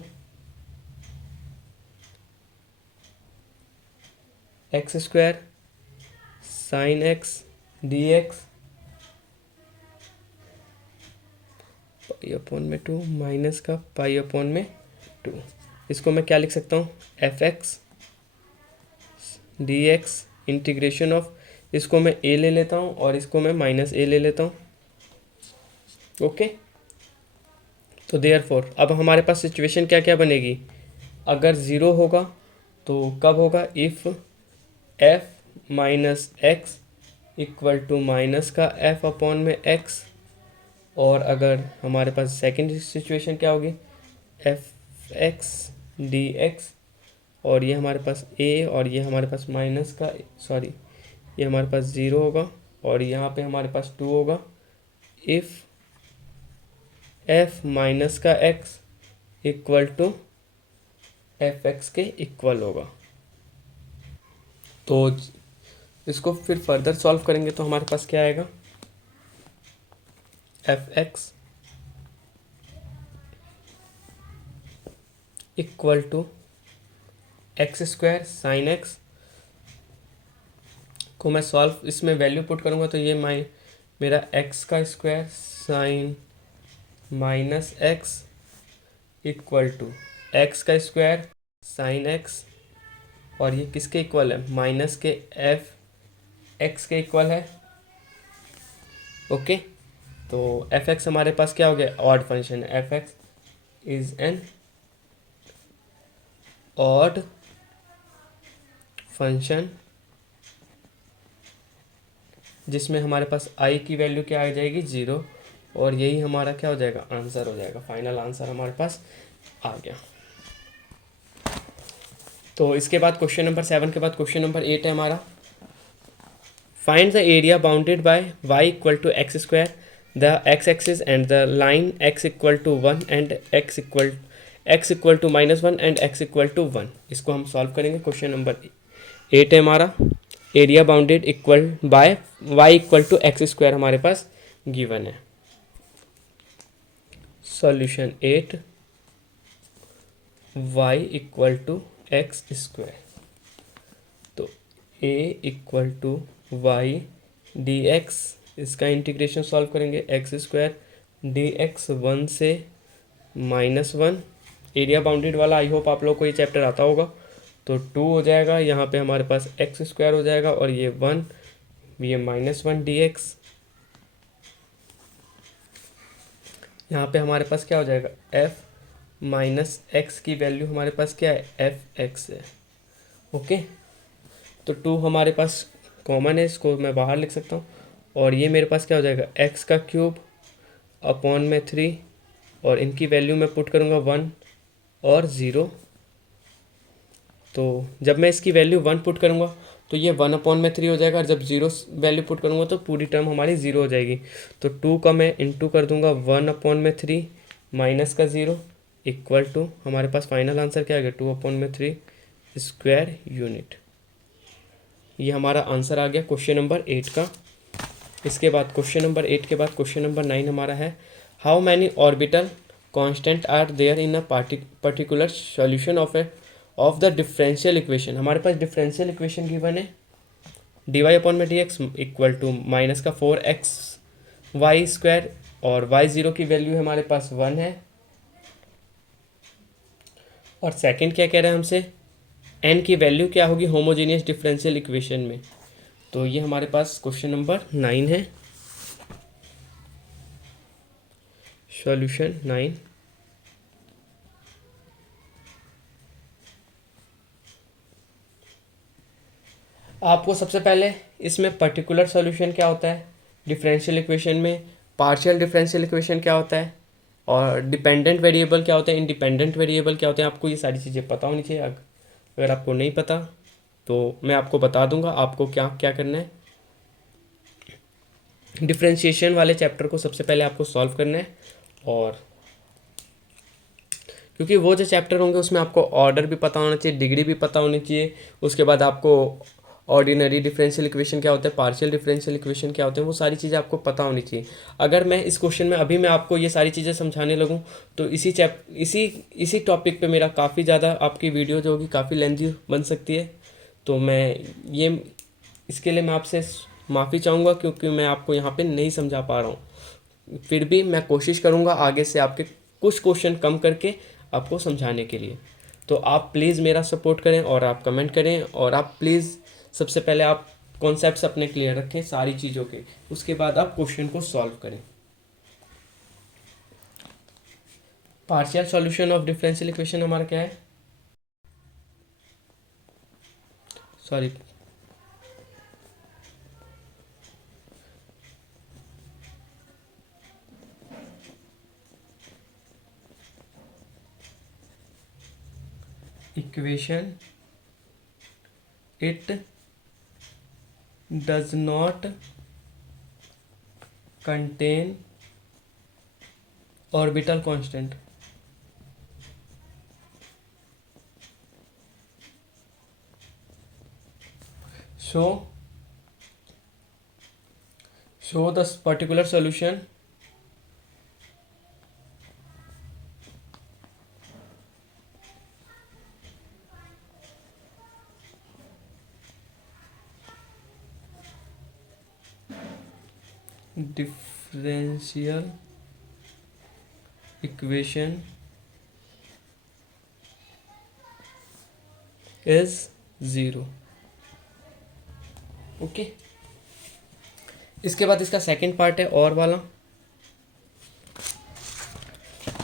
x square sine x D x pi upon में 2 माइनस का पाई अपॉन में 2। इसको मैं क्या लिख सकता हूँ, F x D x integration of, इसको मैं ए ले लेता हूँ और इसको मैं माइनस ए ले लेता हूँ। ओके, तो देयरफॉर अब हमारे पास सिचुएशन क्या क्या बनेगी, अगर ज़ीरो होगा तो कब होगा, if F minus X equal to minus का एफ अपॉन में एक्स। और अगर हमारे पास सेकेंड सिचुएशन क्या होगी, एफ एक्स डी एक्स, और ये हमारे पास ए, और ये हमारे पास माइनस का सॉरी ये हमारे पास ज़ीरो होगा, और यहाँ पे हमारे पास 2 होगा। इफ़ एफ माइनस का X equal to F X के इक्वल होगा। तो इसको फिर फर्दर सॉल्व करेंगे तो हमारे पास क्या आएगा, F x equal to x square sine X को मैं सॉल्व इसमें वैल्यू पुट करूँगा तो ये मेरा एक्स का square sine minus X equal to X का स्क्वायर साइन एक्स, और ये किसके इक्वल है, माइनस के एफ एक्स के इक्वल है। ओके, तो एफ एक्स हमारे पास क्या हो गया, ऑड फंक्शन है, F x is an odd function जिसमें हमारे पास आई की वैल्यू क्या आ जाएगी, 0, और यही हमारा क्या हो जाएगा, आंसर हो जाएगा, फाइनल आंसर हमारे पास आ गया। तो इसके बाद क्वेश्चन नंबर 7 के बाद क्वेश्चन नंबर 8 है हमारा, find the area bounded by Y equal to x square the X axis and the line X equal to 1 and X equal to -1 and X equal to 1। इसको हम solve करेंगे। Question number 8 है हमारा, area bounded equal by Y equal to x square हमारे पास given है। Solution 8 y equal to x square, तो a equal to Y D X, इसका इंटीग्रेशन सॉल्व करेंगे, एक्स स्क्वायर डी एक्स 1 से -1। एरिया बाउंडेड वाला आई होप आप लोग को ये चैप्टर आता होगा। तो 2 हो जाएगा, यहाँ पे हमारे पास एक्स स्क्वायर हो जाएगा, और ये 1, ये -1 डी एक्स, यहाँ पे हमारे पास क्या हो जाएगा, एफ माइनस एक्स की वैल्यू हमारे पास क्या है, एफ एक्स है। ओके, तो 2 हमारे पास कॉमन है, इसको मैं बाहर लिख सकता हूँ, और ये मेरे पास क्या हो जाएगा, एक्स का क्यूब अपॉन में 3, और इनकी वैल्यू मैं पुट करूँगा 1 और 0। तो जब मैं इसकी वैल्यू 1 पुट करूँगा तो ये 1 अपॉन में 3 हो जाएगा, और जब 0 वैल्यू पुट करूँगा तो पूरी टर्म हमारी 0 हो जाएगी। तो 2 का मैं इंटू कर दूँगा 1 अपॉन में 3 माइनस का 0 इक्वल टू हमारे पास फाइनल आंसर क्या आ गया, 2 अपॉन में 3 स्क्वायर यूनिट। ये हमारा आंसर आ गया क्वेश्चन नंबर 8 का। इसके बाद क्वेश्चन नंबर 8 के बाद क्वेश्चन नंबर 9 हमारा है, how many orbital constant are there in a particular solution of the differential equation. हमारे पास डिफरेंशियल इक्वेशन गिवन है डी वाई अपॉन में D x equal to minus का 4xy² और y0 की वैल्यू हमारे पास 1 है। और सेकंड क्या कह रहे हैं हमसे, n की वैल्यू क्या होगी होमोजीनियस डिफरेंशियल इक्वेशन में। तो ये हमारे पास क्वेश्चन नंबर 9 है, सॉल्यूशन 9। आपको सबसे पहले इसमें पर्टिकुलर सॉल्यूशन क्या होता है डिफरेंशियल इक्वेशन में, पार्शियल डिफरेंशियल इक्वेशन क्या होता है, और डिपेंडेंट वेरिएबल क्या होता है, इंडिपेंडेंट वेरिएबल क्या होते हैं, आपको ये सारी चीज़ें पता होनी चाहिए। अगर आपको नहीं पता तो मैं आपको बता दूंगा आपको क्या क्या करना है। डिफरेंशिएशन वाले चैप्टर को सबसे पहले आपको सॉल्व करना है, और क्योंकि वो जो चैप्टर होंगे उसमें आपको ऑर्डर भी पता होना चाहिए, डिग्री भी पता होनी चाहिए, उसके बाद आपको ऑर्डिनरी डिफरेंशियल इक्वेशन क्या होता है, पार्शियल डिफरेंशियल इक्वेशन क्या होते हैं, वो सारी चीज़ें आपको पता होनी चाहिए। अगर मैं इस क्वेश्चन में अभी मैं आपको ये सारी चीज़ें समझाने लगूँ तो इसी टॉपिक पे मेरा काफ़ी ज़्यादा आपकी वीडियो जो होगी काफ़ी लेंथी बन सकती है। तो इसके लिए मैं आपसे माफ़ी चाहूँगा क्योंकि मैं आपको यहाँ पे नहीं समझा पा रहा हूँ। फिर भी मैं कोशिश करूँगा आगे से आपके कुछ क्वेश्चन कम करके आपको समझाने के लिए। तो आप प्लीज़ मेरा सपोर्ट करें और आप कमेंट करें, और आप प्लीज़ सबसे पहले आप कॉन्सेप्ट्स अपने क्लियर रखें सारी चीज़ों के, उसके बाद आप क्वेश्चन को सॉल्व करें। Partial solution of differential equation हमारा क्या है, sorry equation it does not contain orbital constant. show the particular solution differential equation is 0। Okay, इसके बाद इसका सेकंड पार्ट है और वाला।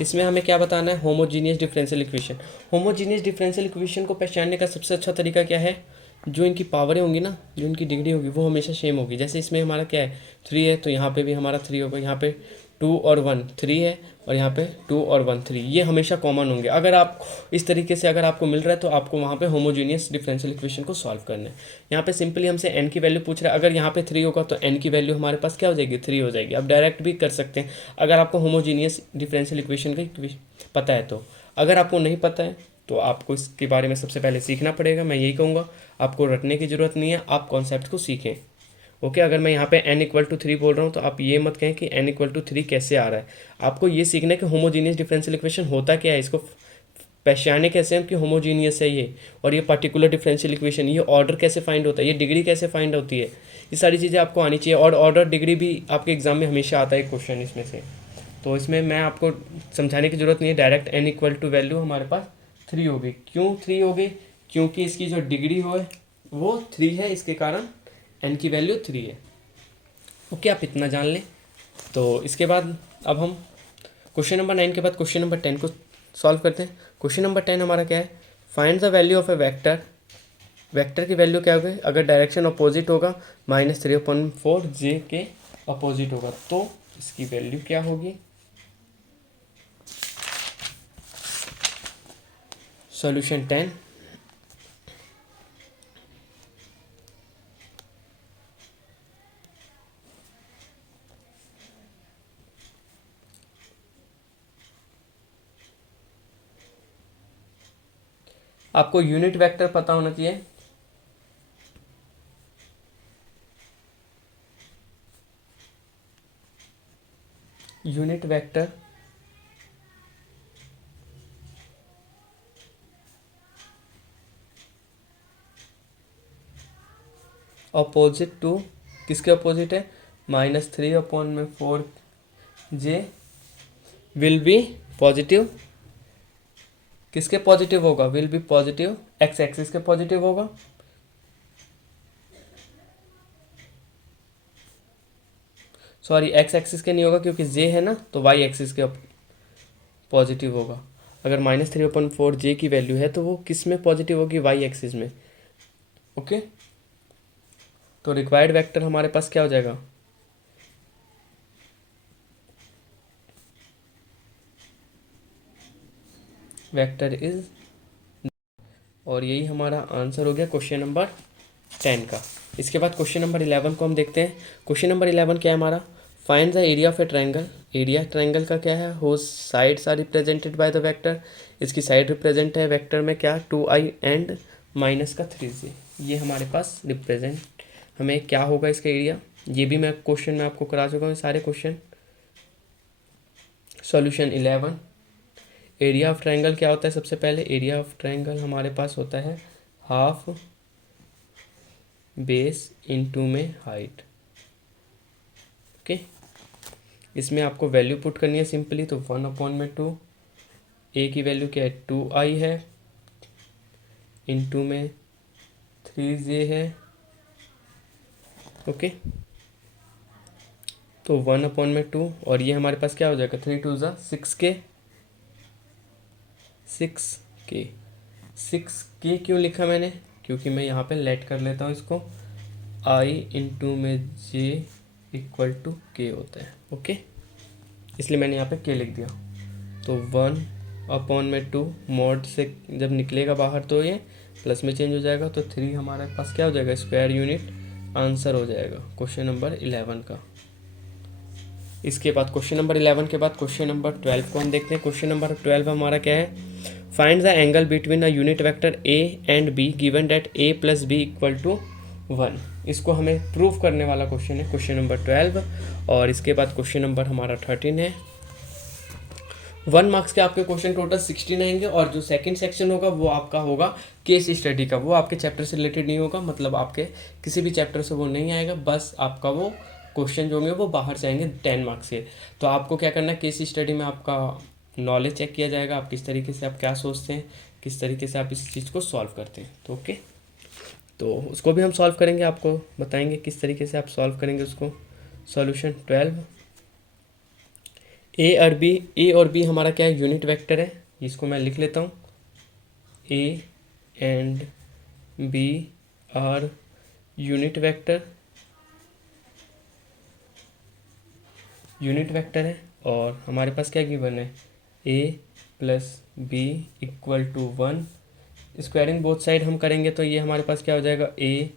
इसमें हमें क्या बताना है, homogeneous differential equation. Homogeneous differential equation को पहचानने का सबसे अच्छा तरीका क्या है, जो इनकी पावरें होंगी ना, जो इनकी डिग्री होगी वो हमेशा सेम होगी। जैसे इसमें हमारा क्या है 3 है, तो यहाँ पे भी हमारा 3 होगा, यहाँ पे 2 और 1 3 है, और यहाँ पे 2 और 1 3, ये हमेशा कॉमन होंगे। अगर आप इस तरीके से अगर आपको मिल रहा है तो आपको वहाँ पे होमोजीनियस डिफरेंशियल इक्वेशन को सॉल्व करना है। यहाँ पे सिंपली हमसे n की वैल्यू पूछ रहा है, अगर यहाँ पे 3 होगा तो n की वैल्यू हमारे पास क्या हो जाएगी 3 हो जाएगी। आप डायरेक्ट भी कर सकते हैं अगर आपको होमोजीनियस डिफरेंशियल इक्वेशन का पता है तो। अगर आपको नहीं पता है तो आपको इसके बारे में सबसे पहले सीखना पड़ेगा। मैं यही कहूँगा, आपको रटने की ज़रूरत नहीं है, आप कॉन्सेप्ट को सीखें। ओके, अगर मैं यहाँ पे n=3 बोल रहा हूँ तो आप ये मत कहें कि n=3 कैसे आ रहा है। आपको ये सीखना है कि होमोजीनियस डिफरेंशियल इक्वेशन होता क्या है, इसको पहचाने कैसे हम कि होमोजीनियस है ये, और ये पर्टिकुलर डिफरेंशियल इक्वेशन, ये ऑर्डर कैसे फाइंड होता है, ये डिग्री कैसे फाइंड होती है, ये सारी चीज़ें आपको आनी चाहिए। और ऑर्डर डिग्री भी आपके एग्जाम में हमेशा आता है क्वेश्चन इसमें से। तो इसमें मैं आपको समझाने की ज़रूरत नहीं है, डायरेक्ट n= वैल्यू हमारे पास 3 हो गई। क्यों 3 हो गई, क्योंकि इसकी जो डिग्री हो वो 3 है, इसके कारण n की वैल्यू 3 है। ओके, आप इतना जान लें। तो इसके बाद अब हम क्वेश्चन नंबर 9 के बाद क्वेश्चन नंबर 10 को सॉल्व करते हैं। क्वेश्चन नंबर 10 हमारा क्या है, find the value of A vector. Vector की वैल्यू क्या होगी अगर डायरेक्शन अपोजिट होगा, -3/4 j के अपोजिट होगा तो इसकी वैल्यू क्या होगी। सॉल्यूशन 10। आपको यूनिट वेक्टर पता होना चाहिए। यूनिट वेक्टर अपोजिट टू, किसके अपोजिट है, -3/4 जे विल बी पॉजिटिव, किसके पॉजिटिव होगा, will be positive, x axis के पॉजिटिव होगा, सॉरी एक्स एक्सिस के नहीं होगा क्योंकि जे है ना, तो वाई एक्सिस के पॉजिटिव होगा। अगर -3/4 जे की वैल्यू है तो वो किस में पॉजिटिव होगी, वाई एक्सिस में। ओके, तो रिक्वायर्ड वेक्टर हमारे पास क्या हो जाएगा, वेक्टर इज, और यही हमारा आंसर हो गया क्वेश्चन नंबर 10 का। इसके बाद क्वेश्चन नंबर 11 को हम देखते हैं। क्वेश्चन नंबर 11 क्या है हमारा, find the area of a triangle. Area triangle का क्या है, whose sides are represented by the vector, इसकी साइड रिप्रेजेंट है वेक्टर में क्या, 2i एंड -3j। ये हमारे पास रिप्रेजेंट, हमें क्या होगा इसका एरिया, ये भी मैं क्वेश्चन में आपको करा चुका हूँ सारे question. Solution 11, area of triangle क्या होता है, सबसे पहले एरिया ऑफ ट्रायंगल हमारे पास होता है हाफ बेस इनटू में हाइट। ओके, इसमें आपको वैल्यू पुट करनी है सिंपली, तो 1/2, ए की वैल्यू क्या है, 2i है, इनटू में 3j है। ओके, तो 1/2 और ये हमारे पास क्या हो जाएगा, 3 2 6k क्यों लिखा मैंने, क्योंकि मैं यहाँ पे लेट कर लेता हूँ इसको, i इंटू में j इक्वल टू k होता है। ओके, इसलिए मैंने यहाँ पे k लिख दिया। तो 1/2 मॉड से जब निकलेगा बाहर तो ये प्लस में चेंज हो जाएगा, तो 3 हमारे पास क्या हो जाएगा, स्क्वायर यूनिट आंसर हो जाएगा क्वेश्चन नंबर 11 का। इसके बाद क्वेश्चन नंबर 11 के बाद क्वेश्चन नंबर 12 को हम देखते हैं। क्वेश्चन नंबर 12 हमारा क्या है, find the angle between a unit vector A and B given that a + b = 1। इसको हमें प्रूव करने वाला क्वेश्चन है क्वेश्चन नंबर 12। और इसके बाद क्वेश्चन नंबर हमारा 13 है। 1 मार्क्स के आपके क्वेश्चन टोटल 16 आएंगे, और जो सेकंड सेक्शन होगा वो आपका होगा केस स्टडी का, वो आपके चैप्टर से रिलेटेड नहीं होगा, मतलब आपके किसी भी चैप्टर से वो नहीं आएगा, बस आपका वो क्वेश्चन जो होंगे वो बाहर से आएंगे 10 मार्क्स के। तो आपको क्या करना है, केस स्टडी में आपका नॉलेज चेक किया जाएगा, आप किस तरीके से, आप क्या सोचते हैं, किस तरीके से आप इस चीज़ को सॉल्व करते हैं। तो ओके, तो उसको भी हम सॉल्व करेंगे, आपको बताएंगे किस तरीके से आप सॉल्व करेंगे उसको। सॉल्यूशन 12, ए और बी हमारा क्या है, यूनिट वेक्टर है, इसको मैं लिख लेता हूँ, A and B are unit vector है, और हमारे पास क्या गिवन है, a + b = 1। Squaring both side हम करेंगे तो ये हमारे पास क्या हो जाएगा, a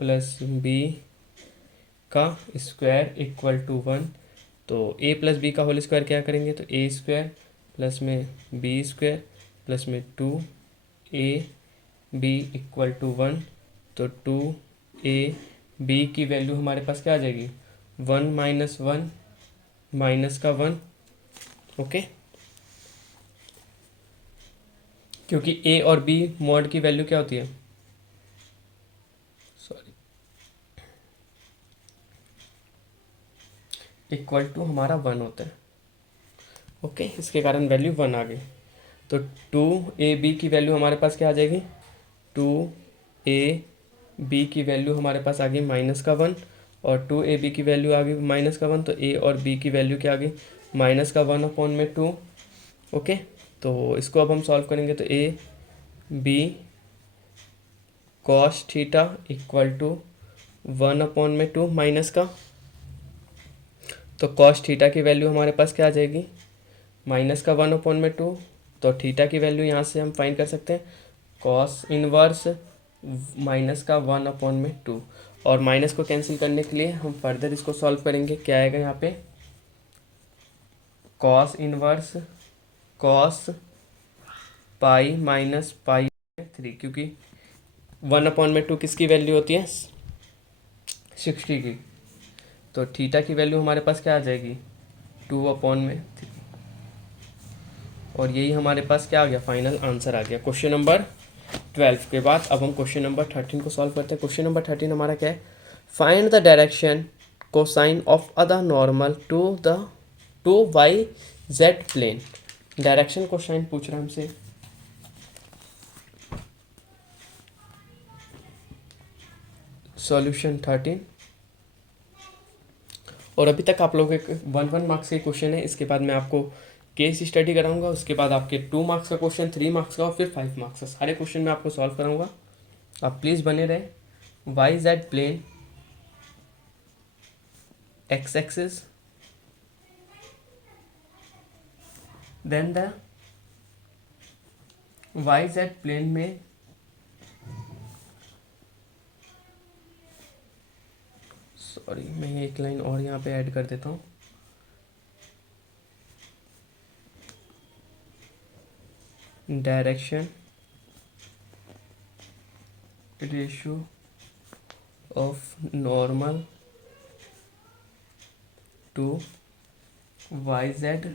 + b का स्क्वायर = 1। तो a + b का होल स्क्वायर क्या करेंगे, तो a² प्लस में b² प्लस में 2ab = 1। तो 2ab की वैल्यू हमारे पास क्या आ जाएगी, 1 - 1 माइनस का 1। ओके, क्योंकि a और b मॉड की वैल्यू क्या होती है, सॉरी, = हमारा 1 होता है। ओके, इसके कारण वैल्यू 1 आ गई। तो 2ab की वैल्यू हमारे पास क्या आ जाएगी, 2ab की वैल्यू हमारे पास आ गई -1, और 2ab की वैल्यू आ गई -1, तो a और b की वैल्यू क्या आ गई, -1/2। ओके, तो इसको अब हम सॉल्व करेंगे, तो a b cos θ = 1/2 माइनस का, तो cos θ की वैल्यू हमारे पास क्या आ जाएगी, -1/2। तो थीटा की वैल्यू यहाँ से हम फाइंड कर सकते हैं, cos इनवर्स -1/2, और माइनस को कैंसिल करने के लिए हम फर्दर इसको सॉल्व करेंगे। क्या आएगा यहाँ पे, cos इनवर्स cos पाई - π/3, क्योंकि 1/2 किसकी वैल्यू होती है, 60 की। तो थीटा की वैल्यू हमारे पास क्या आ जाएगी, 2/3, और यही हमारे पास क्या आ गया, फाइनल आंसर आ गया क्वेश्चन नंबर 12 के बाद। अब हम क्वेश्चन नंबर 13 को सॉल्व करते हैं। क्वेश्चन नंबर 13 हमारा क्या है, find the direction cosine of other normal to Y Z plane. Direction cosine पूछ रहा है हमसे। सॉल्यूशन 13। और अभी तक आप लोगों के 1 मार्क्स के क्वेश्चन है। इसके बाद मैं आपको केस स्टडी कराऊंगा, उसके बाद आपके 2 मार्क्स का क्वेश्चन, 3 मार्क्स का और फिर 5 मार्क्स का सारे क्वेश्चन मैं आपको सॉल्व कराऊंगा। आप प्लीज़ बने रहे। Y Z plane, X axis, then the Y Z plane में सॉरी मैं एक लाइन और यहाँ पे ऐड कर देता हूँ। Direction ratio of normal to Y Z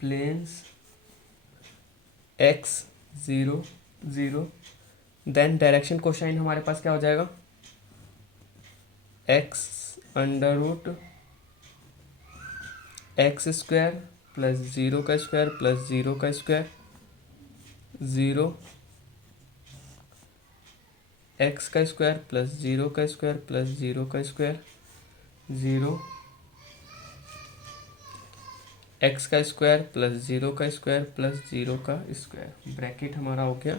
planes X 0 0। Then direction cosine हमारे पास क्या हो जाएगा, X under root X square plus 0 का स्क्वायर प्लस 0 का स्क्वायर 0 एक्स का स्क्वायर प्लस 0 का स्क्वायर प्लस 0 का स्क्वायर 0 एक्स का स्क्वायर प्लस 0 का स्क्वायर प्लस 0 का स्क्वायर। ब्रैकेट हमारा हो गया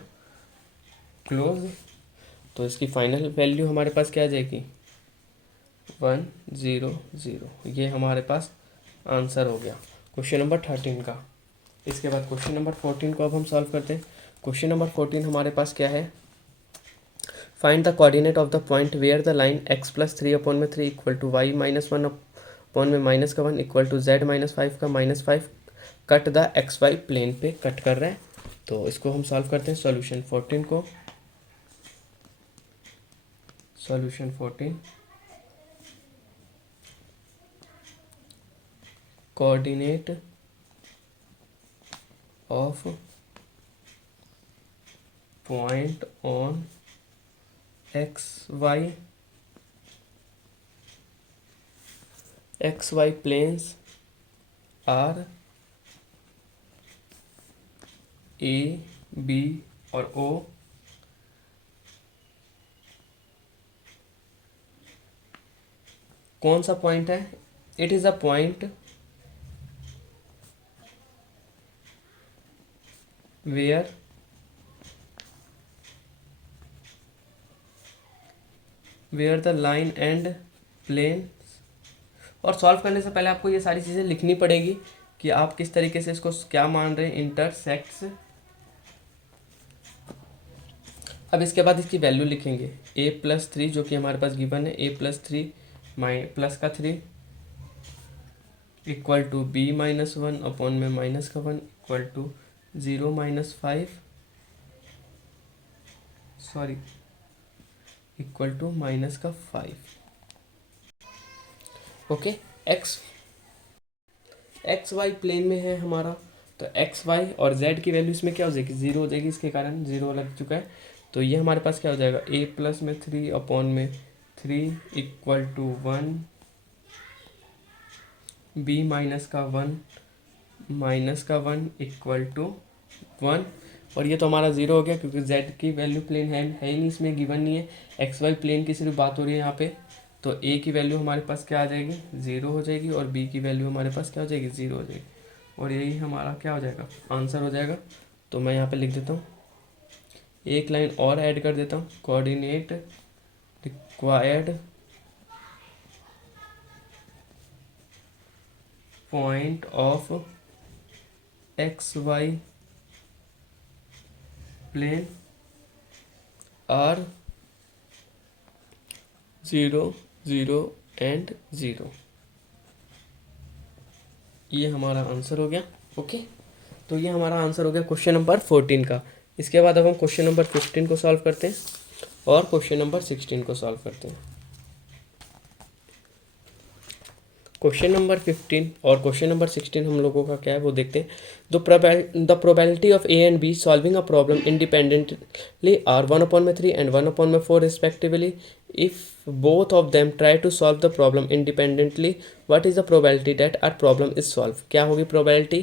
क्लोज। तो इसकी फाइनल वैल्यू हमारे पास क्या आ जाएगी, 1 0 0। ये हमारे पास आंसर हो गया क्वेश्चन नंबर 13 का। इसके बाद क्वेश्चन नंबर 14 को अब हम सॉल्व करते हैं। क्वेश्चन नंबर 14 हमारे पास क्या है, find the coordinate of the point where the line x plus 3/3 equal to y minus 1 में माइनस का 1 इक्वल टू z माइनस 5 का minus 5 cut the X Y plane पे कट कर रहे हैं। तो इसको हम सॉल्व करते हैं सॉल्यूशन 14 को। Solution 14, coordinate of point on X Y planes are A B और ओ कौन सा पॉइंट है, it is a point where the line and plane. और सॉल्व करने से पहले आपको ये सारी चीज़ें लिखनी पड़ेगी कि आप किस तरीके से इसको क्या मान रहे हैं, इंटरसेक्ट्स। अब इसके बाद इसकी वैल्यू लिखेंगे a प्लस 3 जो कि हमारे पास गिवन है, a प्लस 3 प्लस का 3 equal to b minus 1 upon में माइनस का 1 equal to 0 minus 5 sorry equal to minus का 5। ओके, एक्स वाई प्लेन में है हमारा, तो एक्स वाई और जेड की वैल्यू इसमें क्या हो जाएगी, 0 हो जाएगी। इसके कारण 0 लग चुका है। तो ये हमारे पास क्या हो जाएगा, a प्लस में 3 अपॉन में 3 इक्वल टू 1 b माइनस का 1 माइनस का 1 इक्वल टू 1। और ये तो हमारा 0 हो गया क्योंकि z की वैल्यू प्लेन है ही नहीं, इसमें गिवन नहीं है। एक्स वाई प्लेन की सिर्फ बात हो रही है यहाँ पे। तो a की वैल्यू हमारे पास क्या आ जाएगी, 0 हो जाएगी और b की वैल्यू हमारे पास क्या हो जाएगी, 0 हो जाएगी। और यही हमारा क्या हो जाएगा, आंसर हो जाएगा। तो मैं यहाँ पे लिख देता हूँ, एक लाइन और ऐड कर देता हूँ, coordinate required point of X Y plane are 0 0 and 0। ये हमारा आंसर हो गया। ओके, तो ये हमारा आंसर हो गया क्वेश्चन नंबर 14 का। इसके बाद अब हम क्वेश्चन नंबर 15 को सॉल्व करते हैं और क्वेश्चन नंबर 16 को सॉल्व करते हैं। क्वेश्चन नंबर 15 और क्वेश्चन नंबर 16 हम लोगों का क्या है वो देखते हैं। The probability of A and B solving a problem independently are 1/3 and 1/4 respectively. If both of them try to solve the problem independently, what is the probability that are problem is solve. क्या होगी probability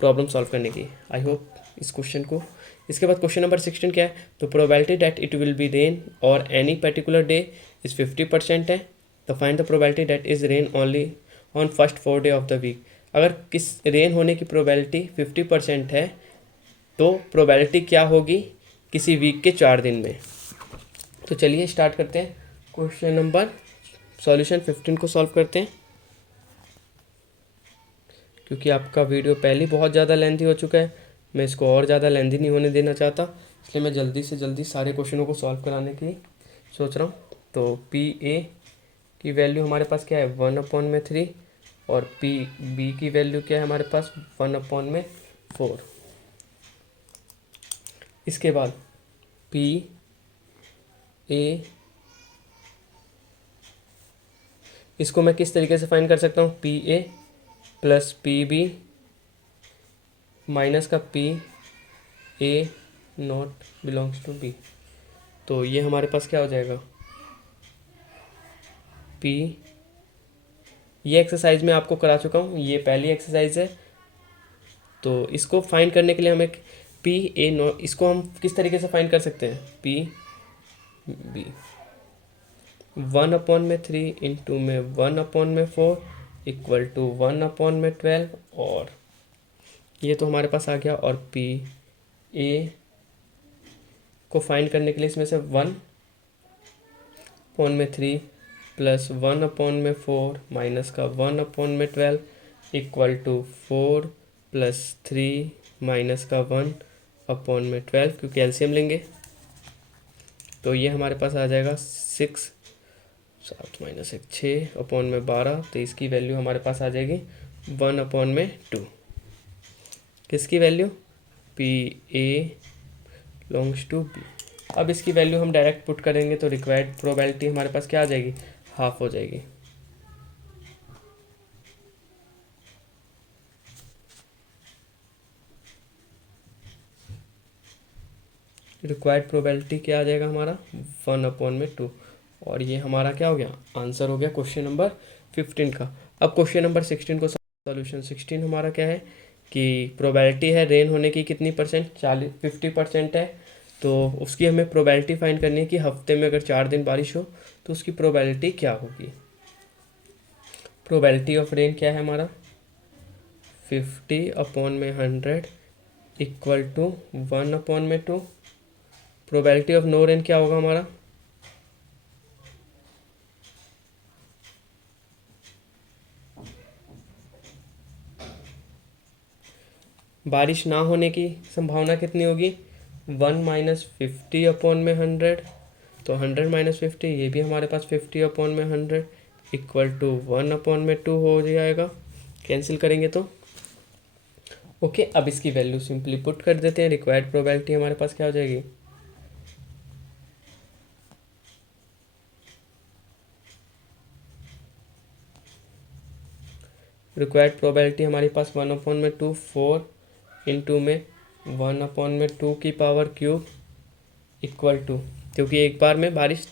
problem solve करने की। I hope इस question को। इसके बाद question number 16 क्या है, तो probability that it will be rain और एनी पर्टिकुलर डे इज 50% है। तो find the probability that is rain only on first 4 day of the week. अगर किस रेन होने की प्रोबेबिलिटी 50% है तो प्रोबेबिलिटी क्या होगी किसी वीक के 4 दिन में। तो चलिए स्टार्ट करते हैं। क्वेश्चन नंबर सॉल्यूशन 15 को सॉल्व करते हैं, क्योंकि आपका वीडियो पहले बहुत ज़्यादा लेंथी हो चुका है, मैं इसको और ज़्यादा लेंथी नहीं होने देना चाहता, इसलिए मैं जल्दी से जल्दी सारे क्वेश्चनों को सॉल्व कराने की सोच रहा हूँ। तो पी ए की वैल्यू हमारे पास क्या है 1/3 और पी बी की वैल्यू क्या है हमारे पास 1/4। इसके बाद पी ए, इसको मैं किस तरीके से फाइंड कर सकता हूँ, P A plus P B minus का P A not belongs to B. तो ये हमारे पास क्या हो जाएगा पी, ये एक्सरसाइज मैं आपको करा चुका हूँ, ये पहली एक्सरसाइज है। तो इसको फाइंड करने के लिए हमें पी ए नॉट, इसको हम किस तरीके से फाइंड कर सकते हैं, पी बी 1/3 इंटू में 1/4 इक्वल टू 1/12 और ये तो हमारे पास आ गया। और पी ए को फाइंड करने के लिए इसमें से 1/3 प्लस 1/4 माइनस का 1/12 इक्वल टू 4 प्लस 3 माइनस का 1/12, क्योंकि एलसीएम लेंगे तो ये हमारे पास आ जाएगा 6, 7 माइनस 1 6/12। तो इसकी वैल्यू हमारे पास आ जाएगी 1/2। किसकी value, P A belongs to B. अब इसकी वैल्यू हम डायरेक्ट पुट करेंगे तो रिक्वायर्ड प्रोबेबिलिटी हमारे पास क्या आ जाएगी, हाफ हो जाएगी। रिक्वायर्ड प्रोबेबिलिटी क्या आ जाएगा हमारा 1/2 और ये हमारा क्या हो गया, आंसर हो गया क्वेश्चन नंबर 15 का। अब क्वेश्चन नंबर 16 को सॉल्यूशन 16 हमारा क्या है कि प्रोबेबिलिटी है रेन होने की कितनी परसेंट, 50% है। तो उसकी हमें प्रोबेबिलिटी फाइंड करनी है कि हफ्ते में अगर 4 दिन बारिश हो तो उसकी प्रोबेबिलिटी क्या होगी। प्रोबेबिलिटी ऑफ रेन क्या है हमारा 50/100 equal to 1/2। Probability of no rain क्या होगा हमारा, बारिश ना होने की संभावना कितनी होगी 1 - 50/100। तो 100 - 50 ये भी हमारे पास 50/100 इक्वल टू 1/2 हो जाएगा, कैंसिल करेंगे तो ओके। अब इसकी वैल्यू सिंपली पुट कर देते हैं। रिक्वायर्ड प्रोबेबिलिटी हमारे पास क्या हो जाएगी, रिक्वायर्ड प्रोबेबिलिटी हमारे पास 1/2 4 इंटू में 1/2 की पावर क्यूब इक्वल टू, क्योंकि एक बार में बारिश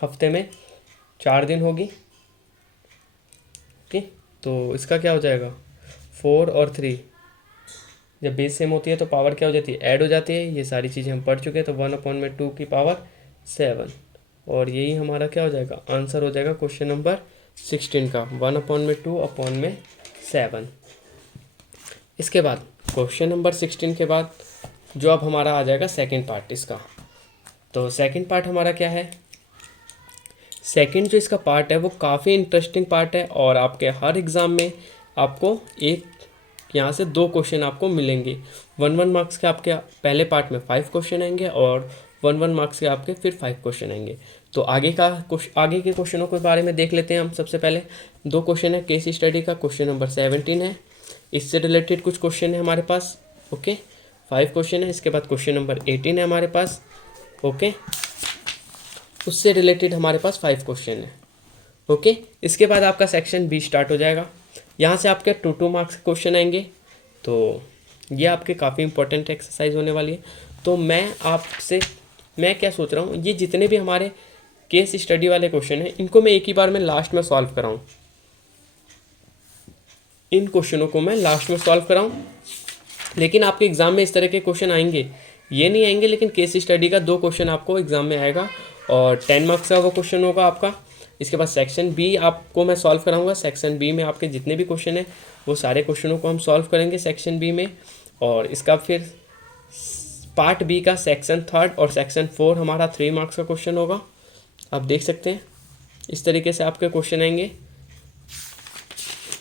हफ्ते में 4 दिन होगी ओके। तो इसका क्या हो जाएगा 4 और 3, जब बेस सेम होती है तो पावर क्या हो जाती है, ऐड हो जाती है। ये सारी चीज़ें हम पढ़ चुके हैं। तो 1/2 की पावर 7 और यही हमारा क्या हो जाएगा, आंसर हो जाएगा क्वेश्चन नंबर 16 का 1/2/7। इसके बाद क्वेश्चन नंबर 16 के बाद जो अब हमारा आ जाएगा सेकंड पार्ट इसका। तो सेकंड पार्ट हमारा क्या है, सेकंड जो इसका पार्ट है वो काफ़ी इंटरेस्टिंग पार्ट है और आपके हर एग्ज़ाम में आपको एक यहाँ से 2 क्वेश्चन आपको मिलेंगे। 1 मार्क्स के आपके पहले पार्ट में 5 क्वेश्चन आएंगे और 1 मार्क्स के आपके फिर 5 क्वेश्चन आएंगे। तो आगे के क्वेश्चनों के बारे में देख लेते हैं हम। सबसे पहले 2 क्वेश्चन है केस स्टडी का, क्वेश्चन नंबर 17 है, इससे रिलेटेड कुछ क्वेश्चन है हमारे पास ओके। 5 क्वेश्चन है। इसके बाद क्वेश्चन नंबर 18 है हमारे पास ओके, उससे रिलेटेड हमारे पास 5 क्वेश्चन है ओके, इसके बाद आपका सेक्शन बी स्टार्ट हो जाएगा। यहाँ से आपके 2 मार्क्स के क्वेश्चन आएंगे। तो ये आपके काफ़ी इंपॉर्टेंट एक्सरसाइज होने वाली है। तो मैं क्या सोच रहा हूँ, ये जितने भी हमारे केस स्टडी वाले क्वेश्चन हैं इनको मैं एक ही बार में लास्ट में सॉल्व कराऊँ। इन क्वेश्चनों को मैं लास्ट में सॉल्व कराऊँ, लेकिन आपके एग्ज़ाम में इस तरह के क्वेश्चन आएंगे, ये नहीं आएंगे, लेकिन केस स्टडी का 2 क्वेश्चन आपको एग्ज़ाम में आएगा और 10 मार्क्स का वो क्वेश्चन होगा आपका। इसके बाद सेक्शन बी आपको मैं सॉल्व कराऊंगा। सेक्शन बी में आपके जितने भी क्वेश्चन हैं वो सारे क्वेश्चनों को हम सॉल्व करेंगे सेक्शन बी में। और इसका फिर पार्ट बी का सेक्शन 3 और सेक्शन 4 हमारा 3 मार्क्स का क्वेश्चन होगा। आप देख सकते हैं इस तरीके से आपके क्वेश्चन आएंगे।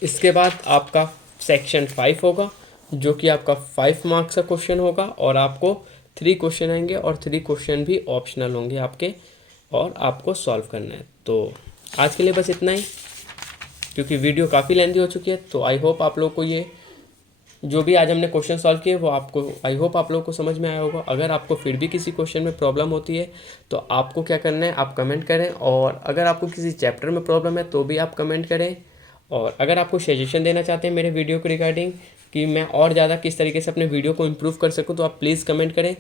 इसके बाद आपका सेक्शन 5 होगा जो कि आपका 5 मार्क्स का क्वेश्चन होगा और आपको 3 क्वेश्चन आएंगे और 3 क्वेश्चन भी ऑप्शनल होंगे आपके और आपको सॉल्व करना है। तो आज के लिए बस इतना ही, क्योंकि वीडियो काफ़ी लेंथी हो चुकी है। तो आई होप आप लोग को ये जो भी आज हमने क्वेश्चन सॉल्व किए वो आपको आई होप आप लोगों को समझ में आया होगा। अगर आपको फिर भी किसी क्वेश्चन में प्रॉब्लम होती है तो आपको क्या करना है, आप कमेंट करें। और अगर आपको किसी चैप्टर में प्रॉब्लम है तो भी आप कमेंट करें। और अगर आपको सजेशन देना चाहते हैं मेरे वीडियो के रिगार्डिंग कि मैं और ज़्यादा किस तरीके से अपने वीडियो को इम्प्रूव कर सकूँ, तो आप प्लीज़ कमेंट करें।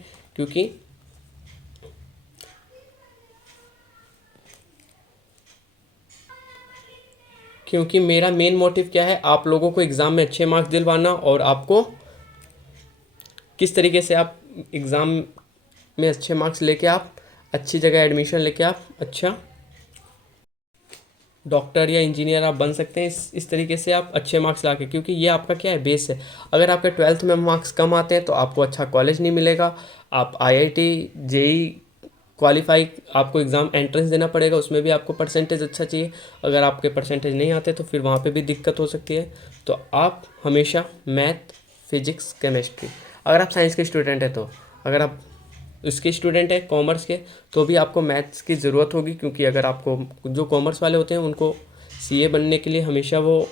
क्योंकि मेरा मेन मोटिव क्या है, आप लोगों को एग्ज़ाम में अच्छे मार्क्स दिलवाना और आपको किस तरीके से आप एग्ज़ाम में अच्छे मार्क्स लेके आप अच्छी जगह एडमिशन लेके आप अच्छा डॉक्टर या इंजीनियर आप बन सकते हैं। इस तरीके से आप अच्छे मार्क्स ला के, क्योंकि ये आपका क्या है, बेस है। अगर आपके 12th में मार्क्स कम आते हैं तो आपको अच्छा कॉलेज नहीं मिलेगा। आप IIT JEE क्वालिफाई आपको एग्ज़ाम एंट्रेंस देना पड़ेगा, उसमें भी आपको परसेंटेज अच्छा चाहिए। अगर आपके परसेंटेज नहीं आते तो फिर वहाँ पे भी दिक्कत हो सकती है। तो आप हमेशा मैथ, फिजिक्स, केमिस्ट्री, अगर आप साइंस के स्टूडेंट हैं तो, अगर आप इसके स्टूडेंट है कॉमर्स के तो भी आपको मैथ्स की ज़रूरत होगी, क्योंकि अगर आपको जो कॉमर्स वाले होते हैं उनको CA बनने के लिए हमेशा वो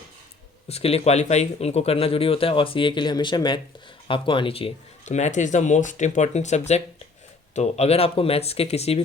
उसके लिए क्वालिफाई उनको करना जरूरी होता है और CA के लिए हमेशा मैथ आपको आनी चाहिए। तो math is the most important subject. तो अगर आपको मैथ्स के किसी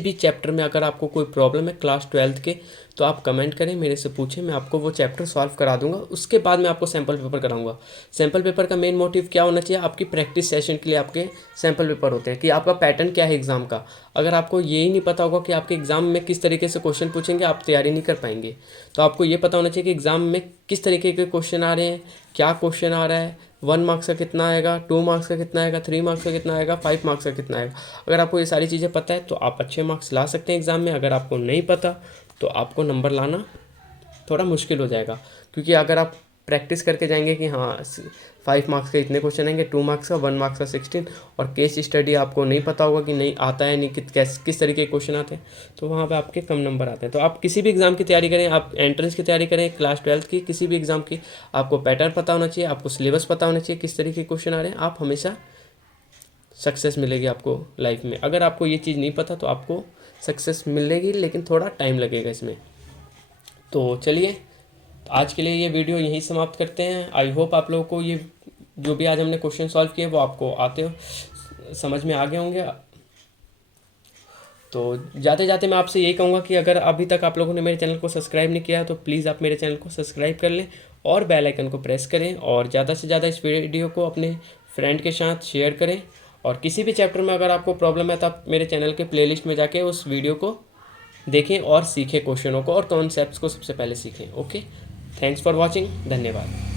भी चैप्टर में अगर आपको कोई प्रॉब्लम है क्लास 12th के, तो आप कमेंट करें, मेरे से पूछें, मैं आपको वो चैप्टर सॉल्व करा दूंगा। उसके बाद मैं आपको सैम्पल पेपर कराऊंगा। सैम्पल पेपर का मेन मोटिव क्या होना चाहिए, आपकी प्रैक्टिस सेशन के लिए आपके सैम्पल पेपर होते हैं कि आपका पैटर्न क्या है एग्ज़ाम का। अगर आपको ये ही नहीं पता होगा कि आपके एग्ज़ाम में किस तरीके से क्वेश्चन पूछेंगे, आप तैयारी नहीं कर पाएंगे। तो आपको ये पता होना चाहिए कि एग्ज़ाम में किस तरीके के क्वेश्चन आ रहे हैं, क्या क्वेश्चन आ रहा है, 1 मार्क्स का कितना आएगा, 2 मार्क्स का कितना आएगा, 3 मार्क्स का कितना आएगा, 5 मार्क्स का कितना आएगा। अगर आपको ये सारी चीज़ें पता है तो आप अच्छे मार्क्स ला सकते हैं एग्ज़ाम में। अगर आपको नहीं पता तो आपको नंबर लाना थोड़ा मुश्किल हो जाएगा, क्योंकि अगर आप प्रैक्टिस करके जाएंगे कि हाँ 5 मार्क्स के इतने क्वेश्चन आएंगे, 2 मार्क्स का, 1 मार्क्स का 16, और केस स्टडी आपको नहीं पता होगा कि नहीं आता है, नहीं किस तरीके के क्वेश्चन आते हैं, तो वहाँ पे आपके कम नंबर आते हैं। तो आप किसी भी एग्ज़ाम की तैयारी करें, आप एंट्रेंस की तैयारी करें, क्लास 12th की किसी भी एग्ज़ाम की, आपको पैटर्न पता होना चाहिए, आपको सिलेबस पता होना चाहिए, किस तरीके के क्वेश्चन आ रहे हैं। आप हमेशा सक्सेस मिलेगी आपको लाइफ में। अगर आपको ये चीज़ नहीं पता तो आपको सक्सेस मिलेगी, लेकिन थोड़ा टाइम लगेगा इसमें। तो चलिए, आज के लिए ये वीडियो यहीं समाप्त करते हैं। आई होप आप लोगों को ये जो भी आज हमने क्वेश्चन सॉल्व किए वो आपको आते हो समझ में आ गए होंगे। तो जाते जाते मैं आपसे यही कहूँगा कि अगर अभी तक आप लोगों ने मेरे चैनल को सब्सक्राइब नहीं किया है तो प्लीज़ आप मेरे चैनल को सब्सक्राइब कर लें और बेल आइकन को प्रेस करें, और ज़्यादा से ज़्यादा इस वीडियो को अपने फ्रेंड के साथ शेयर करें। और किसी भी चैप्टर में अगर आपको प्रॉब्लम है तो आप मेरे चैनल के प्लेलिस्ट में जाके उस वीडियो को देखें और सीखें क्वेश्चनों को और कॉन्सेप्ट्स को सबसे पहले सीखें। ओके, थैंक्स फॉर वॉचिंग, धन्यवाद।